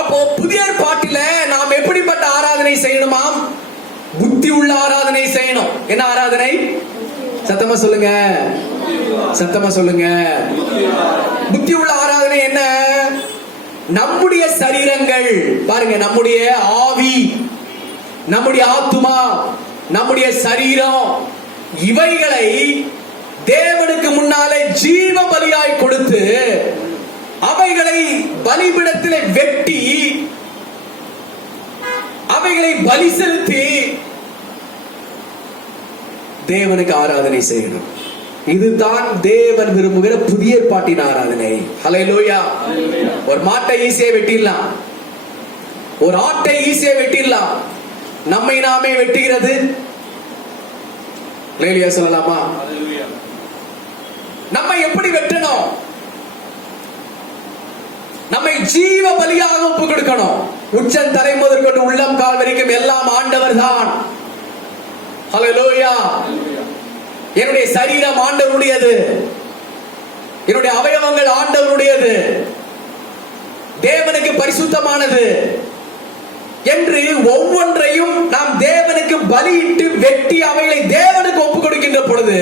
அப்போ புதிய பாட்டில நாம் எப்படிப்பட்ட ஆராதனை செய்யணுமாம்? புத்தி உள்ள ஆராதனை செய்யணும். என்ன ஆராதனை? சத்தமா சொல்லுங்க, சத்தமா சொல்லுங்க. புத்தி உள்ள ஆராதனை என்ன? நம்முடைய சரீரங்கள் பாருங்க, நம்முடைய ஆவி, நம்முடைய ஆத்துமா, நம்முடைய சரீரம், இவைகளை தேவனுக்கு முன்னாலே ஜீவ பலியாய் கொடுத்து அவைகளை பலிபீடத்திலே வெட்டி அவைகளை பலி செலுத்தி தேவனுக்கு ஆராதனை செய்யணும். இதுதான் தேவன் விரும்புகிற புதிய ஏற்பாட்டின் ஆராதனை. ஹல்லேலூயா. ஒரு மாட்டை ஈஸியா வெட்டிடலாம், ஒரு ஆட்டை ஈஸியா வெட்டிடலாம். நம்மை நாமே வெட்டுகிறது ஹல்லேலூயா சொல்லலாமா? நம்ம எப்படி வெட்டணும்? நம்மை ஜீவ பலியாக ஒப்பு கொடுக்கணும். உச்சம் தலை முதற்கொண்டு உள்ளம் கால் வரைக்கும் எல்லாம் ஆண்டவர் தான். ஹல்லேலூயா. என்னுடைய சரீரம் ஆண்டவருடையது, என்னுடைய அவயவங்கள் ஆண்டவருடையது, தேவனுக்கு பரிசுத்தமானது என்று ஒவ்வொன்றையும் நாம் தேவனுக்கு பலியிட்டு வெட்டி அவைகளை தேவனுக்கு ஒப்பு கொடுக்கின்ற பொழுது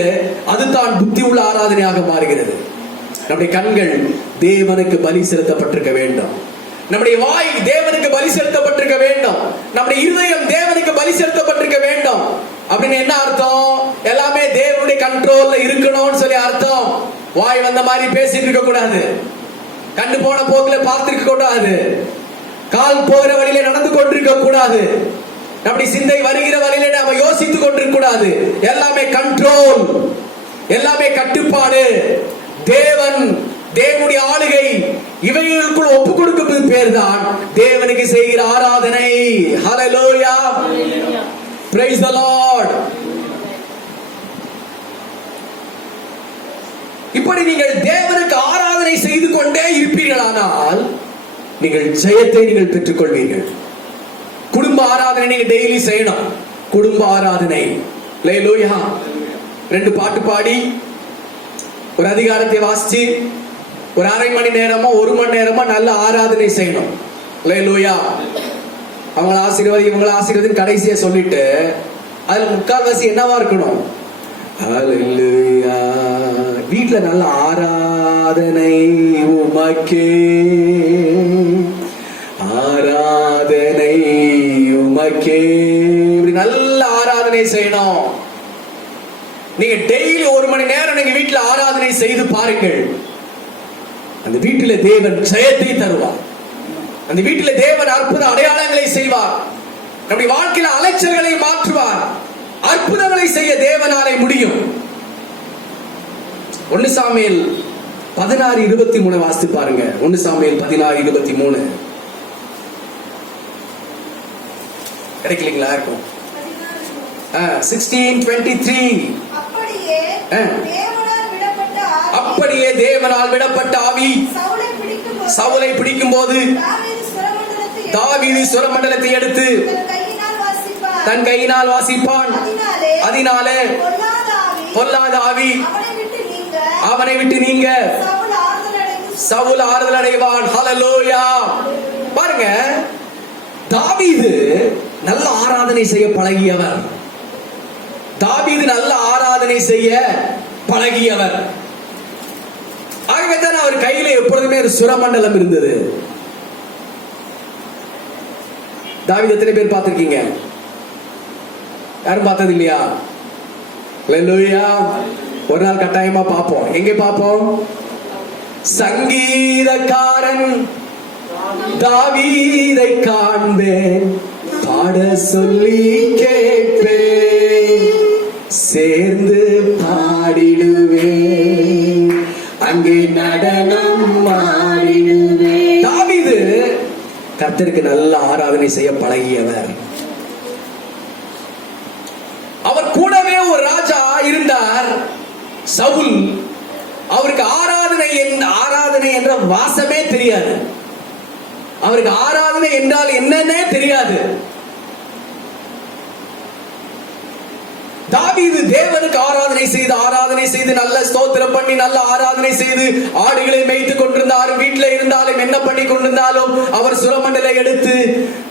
அதுதான் புத்தி உள்ள ஆராதனையாக மாறுகிறது. நம்முடைய கண்கள் தேவனுக்கு பலி செலுத்தப்பட்டிருக்க வேண்டும். நம்முடைய வாய் தேவனுக்கு பலி செலுத்தப்பட்டிருக்க வேண்டும். நம்முடைய இருதயம் தேவனுக்கு பலி செலுத்தப்பட்டிருக்க வேண்டும். அப்படின்னு என்ன அர்த்தம்? எல்லாமே தேவனுடைய கண்ட்ரோல்ல இருக்கணும்னு சொல்லி அர்த்தம். வாய் வந்த மாதிரி பேசிட்டு இருக்க கூடாது, கண்ணு போன போக்குல பார்த்திருக்க கூடாது, கால் போகிற வழியில நடந்து கொண்டிருக்க கூடாது, நம்முடைய சிந்தை வருகிற வழியில நாம யோசித்துக் கொண்டிருக்க கூடாது. எல்லாமே கண்ட்ரோல், எல்லாமே கட்டுப்பாடு. தேவன், தேவனுடைய ஆளுகை, இவைகளுக்குள் ஒப்பு கொடுக்கிறது பேர் தான் தேவனுக்கு செய்கிற ஆராதனை. ஹல்லேலூயா. Praise the Lord. இப்படி நீங்கள் தேவனுக்கு ஆராதனை செய்து கொண்டே இருப்பீர்களானால் நீங்கள் ஜெயத்தை நீங்கள் பெற்றுக் கொள்வீர்கள். குடும்ப ஆராதனை நீங்க டெய்லி செய்யணும். குடும்ப ஆராதனை. ஹல்லேலூயா. 2 பாட்டு பாடி ஒரு அதிகாரத்தை வாசிச்சு ஒரு அரை மணி நேரமோ 1 மணி நேரமோ நல்ல ஆராதனை செய்யணும். ஹல்லேலூயா. அவங்களை ஆசீர்வாதி இவங்களை ஆசீர்வாதி கடைசியா சொல்லிட்டு அதுல முக்கால்வாசி என்னவா இருக்கணும்? ஹல்லேலூயா. வீட்டுல நல்ல ஆராதனை உமக்கே, ஆராதனை உமக்கே, இப்படி நல்ல ஆராதனை செய்யணும். நீங்க டெய்லி 1 மணி நேரம் நீங்க வீட்டுல ஆராதனை செய்து பாருங்கள். அந்த வீட்டுல தேவன் ஜெயத்தை தருவார். அந்த வீட்டில தேவன் அற்புத அடையாளங்களை செய்வார். நம்முடைய வாழ்க்கையில அலைச்சல்களை மாற்றுவார். அற்புதங்களை செய்ய தேவனாலே முடியும். 1 சாமுவேல் 16:23 வாசித்து பாருங்க. 1 சாமுவேல் 16:23 கிடைக்கலீங்களா? இருக்கும் 16:23. அப்படியே தேவனால் விடப்பட்ட ஆவி சவுலை பிடிக்கும் போது தாவீது சுரமண்டலத்தை எடுத்து தன் கையினால் வாசிப்பான். அதனாலே பொல்லாத ஆவி அவனை விட்டு நீங்க சவுல் ஆறுதல் அடைவான். ஹல்லேலூயா. பாருங்க, தாவீது நல்ல ஆராதனை செய்ய பழகியவர். தாவீது நல்ல ஆராதனை செய்ய பழகியவர். ஆகவே தான் அவர் கையிலே எப்பொழுதுமே ஒரு சுரமண்டலம் இருந்தது. தாவீது எத்தனை பேர் பார்த்திருக்கீங்க? யாரும் பார்த்தது இல்லையா? ஹல்லேலூயா. ஒரு நாள் கட்டாயமா பார்ப்போம். எங்கே பார்ப்போம்? சங்கீதக்காரன் தாவீதை காண்பேன், பாட சொல்லி கேட்பேன், சேர்ந்து பாடிடுவேன், அங்கே நடனம் ஆடிடுவேன். தாவீது கர்த்தருக்கு நல்ல ஆராதனை செய்ய பழகியவர். அவர் கூடவே ஒரு ராஜா இருந்தார், சவுல். அவருக்கு ஆராதனை என்ற வாசமே தெரியாது. அவருக்கு ஆராதனை என்றால் என்னன்னே தெரியாது. தாவீது தேவனுக்கு ஆராதனை செய்து நல்ல ஸ்தோத்திரம் பண்ணி நல்ல ஆராதனை செய்து ஆடுகளை மேய்த்துக் கொண்டிருந்தாலும் வீட்டில் இருந்தாலும் என்ன பண்ணி கொண்டிருந்தாலும் அவர் சுரமண்டலை எடுத்து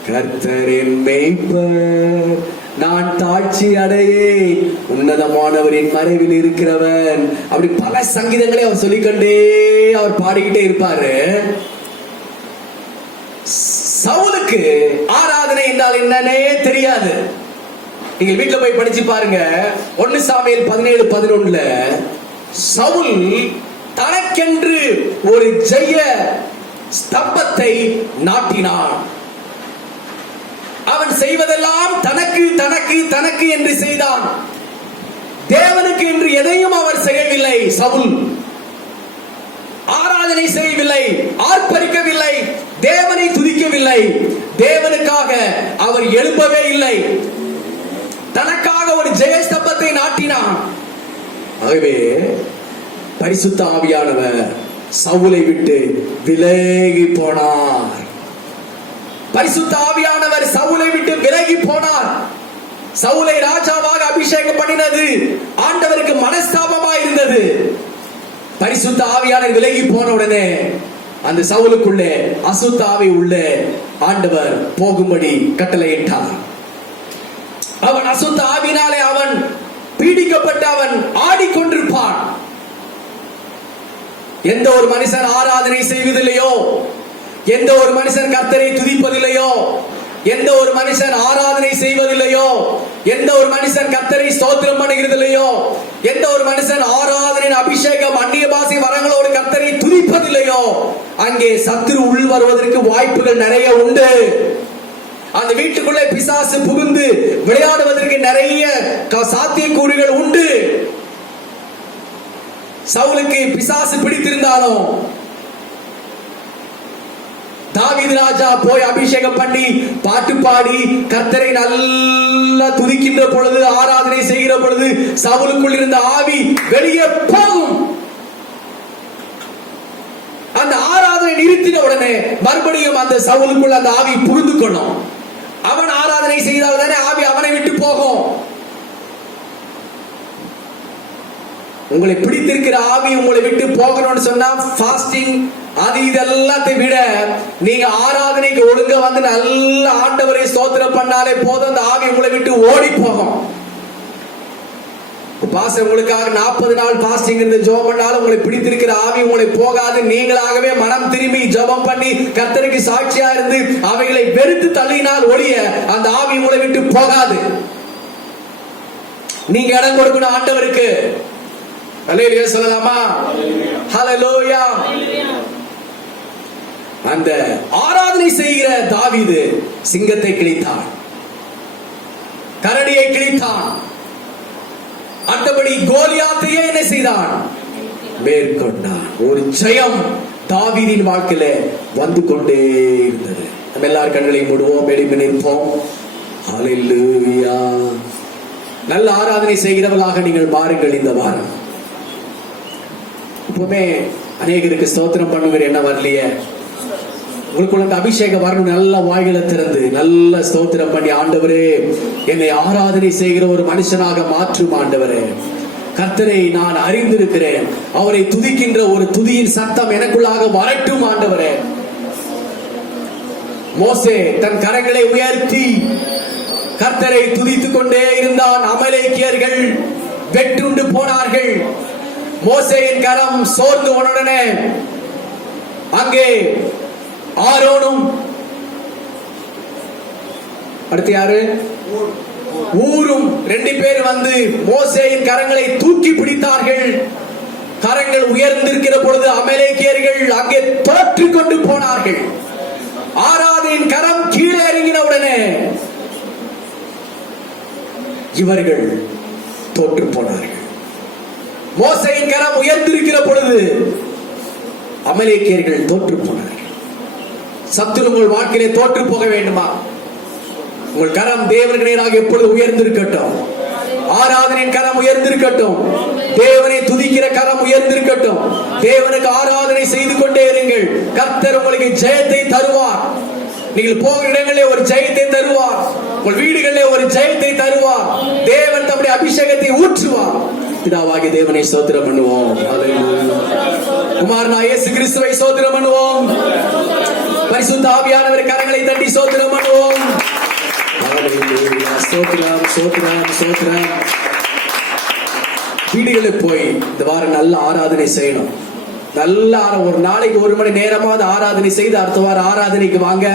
கர்த்தரின் மேய்ப்பர், நான் தாட்சி அடையே, உன்னதமானவரின் மறைவில் இருக்கிறவன், அப்படி பல சங்கீதங்களை அவர் சொல்லிக்கொண்டே அவர் பாடிக்கிட்டே இருப்பாரு. சவுலுக்கு ஆராதனை என்றால் என்னன்னே தெரியாது. நீங்க வீட்டுல போய் படிச்சு பாருங்க. 1 சாமுவேல் 17:11 சவுல் தனக்கென்று ஒரு ஜெய ஸ்தம்பத்தை நாட்டினான். அவன் செய்வதெல்லாம் தனக்கு தனக்கு தனக்கு என்று செய்தான். தேவனுக்கு என்று எதையும் அவர் செய்யவில்லை. சவுல் ஆராதனை செய்யவில்லை, ஆர்ப்பரிக்கவில்லை, தேவனை துதிக்கவில்லை, தேவனுக்காக அவர் எழும்பவே இல்லை. தனக்காக ஒரு ஜெயஸ்தம்பத்தை நாட்டினான். ஆகவே பரிசுத்த ஆவியானவர் சவுலை விட்டு விலகி போனார். பரிசுத்த ஆவியானவர் சவுலை விட்டு விலகி போனார். சவுலை ராஜாவாக அபிஷேகம் பண்ணினது ஆண்டவருக்கு மனஸ்தாபமா இருந்தது. பரிசுத்த ஆவியானவர் விலகி போன உடனே அந்த சவுலுக்குள்ளே அசுத்த ஆவி உள்ளே ஆண்டவர் போகும்படி கட்டளையிட்டார். அவன் அசுத்த ஆவினாலே அவன் பீடிக்கப்பட்டு அவன் ஆடிக்கொண்டிருப்பான். எந்த ஒரு மனுஷன் ஆராதனை செய்வதில்லையோ, எந்த ஒரு மனுஷன் கர்த்தரை துதிப்பதில்லையோ, எந்த ஒரு மனுஷன் ஆராதனை செய்வதில்லையோ, எந்த ஒரு மனுஷன் கர்த்தரை ஸ்தோத்திரம் பண்ணுகிறதில்லையோ, எந்த ஒரு மனுஷன் ஆராதனையின் அபிஷேகம் அந்நிய பாஷை வரங்களோடு கர்த்தரை துதிப்பதில்லையோ, அங்கே சத்துரு உள் வருவதற்கு வாய்ப்புகள் நிறைய உண்டு. அந்த வீட்டுக்குள்ளே பிசாசு புகுந்து விளையாடுவதற்கு நிறைய சாத்தியக்கூறுகள் உண்டு. சவுலுக்கு பிசாசு பிடித்திருந்தாலும் தாவீது ராஜா போய் அபிஷேகம் பண்ணி பாட்டு பாடி கர்த்தரை நல்லா துதிக்கின்ற பொழுது, ஆராதனை செய்கிற பொழுது சவுலுக்குள் இருந்த ஆவி வெளியே போகும். அந்த ஆராதனை நிறுத்தின உடனே மறுபடியும் அந்த சவுலுக்குள் அந்த ஆவி புகுந்து கொள்ளும். அவன் ஆராதனை செய்தால் தானே ஆவி அவனை விட்டு போகும். உங்களை பிடித்திருக்கிற ஆவி உங்களை விட்டு போகணும்னு சொன்னா ஃபாஸ்டிங் அது இதெல்லாத்தை விட நீங்க ஆராதனைக்கு ஒழுங்க வந்து நல்ல ஆண்டவரை ஸ்தோத்திரம் பண்ணாலே போதும், அந்த ஆவி உங்களை விட்டு ஓடி போகும். பாஸ்டர் உங்களுக்காக 40 நாள் பாஸ்டிங் இருந்து ஜெபம் பண்ணாலும் உங்களை பிடித்திருக்கிற ஆவி உங்களை போகாது. நீங்களாகவே மனம் திரும்பி ஜெபம் பண்ணி கர்த்தருக்கு சாட்சியா இருந்து அவைகளை வெறுத்து தள்ளினால் ஒழிய அந்த ஆவி உங்களை விட்டு போகாது. நீங்க இடம் கொடுக்கணும் ஆண்டவருக்கு. ஹல்லேலூயா சொல்லலாமா? ஹல்லேலூயா. அந்த ஆராதனை செய்கிற தாவீது சிங்கத்தை கிழித்தான், கரடியை கிழித்தான். அந்தபடி கோலியாத்தையே என்ன செய்தான்? மேற்கொண்டான். ஒரு ஜெயம் தாவீதின் வாழ்க்கையில வந்து கொண்டே இருந்தது. நம்ம எல்லாரும் கண்களை மூடுவோம், எழுப்பி நிற்போம். ஹல்லேலூயா. நல்ல ஆராதனை செய்கிறவர்களாக நீங்கள் மாறுங்கள். இந்த வாரம் இப்பவுமே அநேகருக்கு ஸ்தோத்திரம் பண்ணுகிற என்ன வரலையே, உங்களுக்குள்ள அந்த அபிஷேகம் வரணும். நல்ல வாய்களை திறந்து நல்ல ஸ்தோத்திரம் பண்ணி, ஆண்டவரே என்னை ஆராதனை செய்கிற ஒரு மனுஷனாக மாற்றும் ஆண்டவரே. கர்த்தரை நான் அறிந்திருக்கிறேன், அவரை துதிக்கின்ற ஒரு துதியின் சத்தம் எனக்குள்ளாக வரட்டும் ஆண்டவரே. மோசே தன் கரங்களை உயர்த்தி கர்த்தரை துதித்துக் கொண்டே இருந்தான். அமலேக்கியர்கள் வெட்டுண்டு போனார்கள். மோசேயின் கரம் சோர்ந்து உடனே அங்கே ஆரோனும், அடுத்து யாரு, ஊரும் 2 பேர் வந்து மோசேயின் கரங்களை தூக்கி பிடித்தார்கள். கரங்கள் உயர்ந்திருக்கிற பொழுது அமலேக்கியர்கள் அங்கே தோற்று கொண்டு போனார்கள். ஆராதனையின் கரம் கீழே இறங்கின உடனே இவர்கள் தோற்று போனார்கள். மோசேயின் கரம் உயர்ந்திருக்கிற பொழுது அமலேக்கியர்கள் தோற்று போனார்கள். சத்துரு உங்கள் வாழ்க்கையிலே தோற்று போக வேண்டுமா? உங்கள் கரம் தேவனுக்கு நேராக எப்பொழுது உயர்ந்திருக்கட்டும். ஆராதனையின் கரம் உயர்ந்திருக்கட்டும். தேவனை துதிக்கிற கரம் உயர்ந்திருக்கட்டும். தேவனுக்கு ஆராதனை செய்து கொண்டே இருங்கள். கர்த்தர் உங்களுக்கு ஜெயத்தை தருவார். நீங்கள் போகிற இடங்களிலே ஒரு ஜெயத்தை தருவார். உங்கள் வீடுகளிலே ஒரு ஜெயத்தை தருவார். தேவன் தம்முடைய அபிஷேகத்தை ஊற்றுவார். பிதாவாகிய தேவனை ஸ்தோத்திரம் பண்ணுவோம். குமாரனாகிய இயேசு கிறிஸ்துவை ஸ்தோத்திரம் பண்ணுவோம். பரிசுத்த ஆவியானவர் கரங்களை தட்டி ஸ்தோத்திரம் பண்ணுவோம். ஸ்தோத்திரம், ஸ்தோத்திரம், ஸ்தோத்திரம். வீடுகளுக்கு போய் இந்த வாரம் நல்ல ஆராதனை செய்யணும். நல்ல ஒரு நாளைக்கு 1 மணி நேரமாவது ஆராதனை செய்து அடுத்த வாரம் ஆராதனைக்கு வாங்க.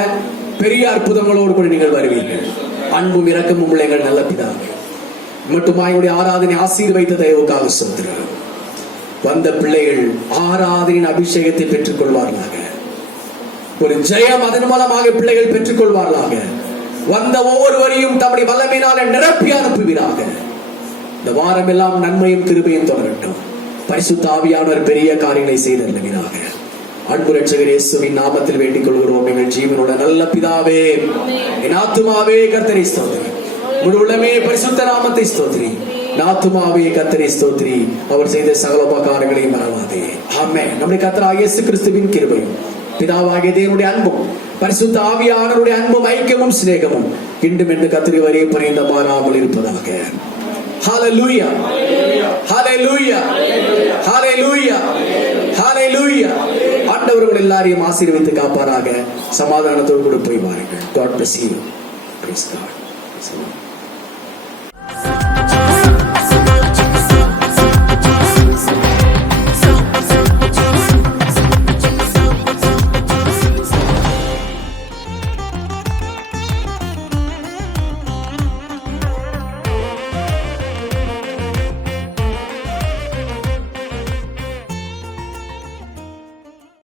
பெரிய அற்புதங்களோடு கூட நீங்கள் வருவீர்கள். அன்பும் இரக்கமும் உள்ள எங்கள் நல்ல பிதாவே, மட்டுமா என்னுடைய ஆராதனை ஆசீர்வைத்த தயவுக்காக ஸ்தோத்திரம். வந்த பிள்ளைகள் ஆராதனையின் அபிஷேகத்தை பெற்றுக் கொள்வார்களாக. ஒரு ஜெயம் அதன் மூலமாக பிள்ளைகள் பெற்றுக் கொள்வார்களாக. வந்த ஒவ்வொருவரையும் தம்முடைய வல்லமையினால நிரப்பி அனுப்புவீராக. இந்த வாரம் எல்லாம் நன்மையும் கிருபையும் தொடரட்டும். பரிசுத்த ஆவியானவர் பெரிய காரியங்களை செய்தருளுவீராக. அன்பு ரட்சகர் இயேசுவின் நாமத்தில் வேண்டிக் கொள்கிறோம் எங்கள் ஜீவனோட நல்ல பிதாவே. என் ஆத்துமாவே கர்த்தரை ஸ்தோத்திரி, உன் உள்ளமே பரிசுத்த நாமத்தை ஸ்தோத்திரி. ஆத்துமாவே கர்த்தரை ஸ்தோத்திரி, அவர் செய்த சகல உபகாரங்களையும் மறவாதே. ஆமென். நம்முடைய கர்த்தராகிய இயேசு கிறிஸ்துவின் கிருபையும் பிதாவாகிய தேவனுடைய அன்பும் பரிசுத்த ஆவியானவருடைய அன்பும் ஐக்கியமும் சிநேகமும் இன்றும் என்று கர்த்தரை வரை பரிந்த மாறாமல் இருப்பதாக. ஹல்லேலூயா, ஹல்லேலூயா, ஹல்லேலூயா, ஹல்லேலூயா. ஆண்டவர் உங்கள் எல்லாரையும் ஆசீர்வதித்து காப்பாராக. சமாதானத்தோடு கூட போய் வாருங்கள். God bless you. Praise God.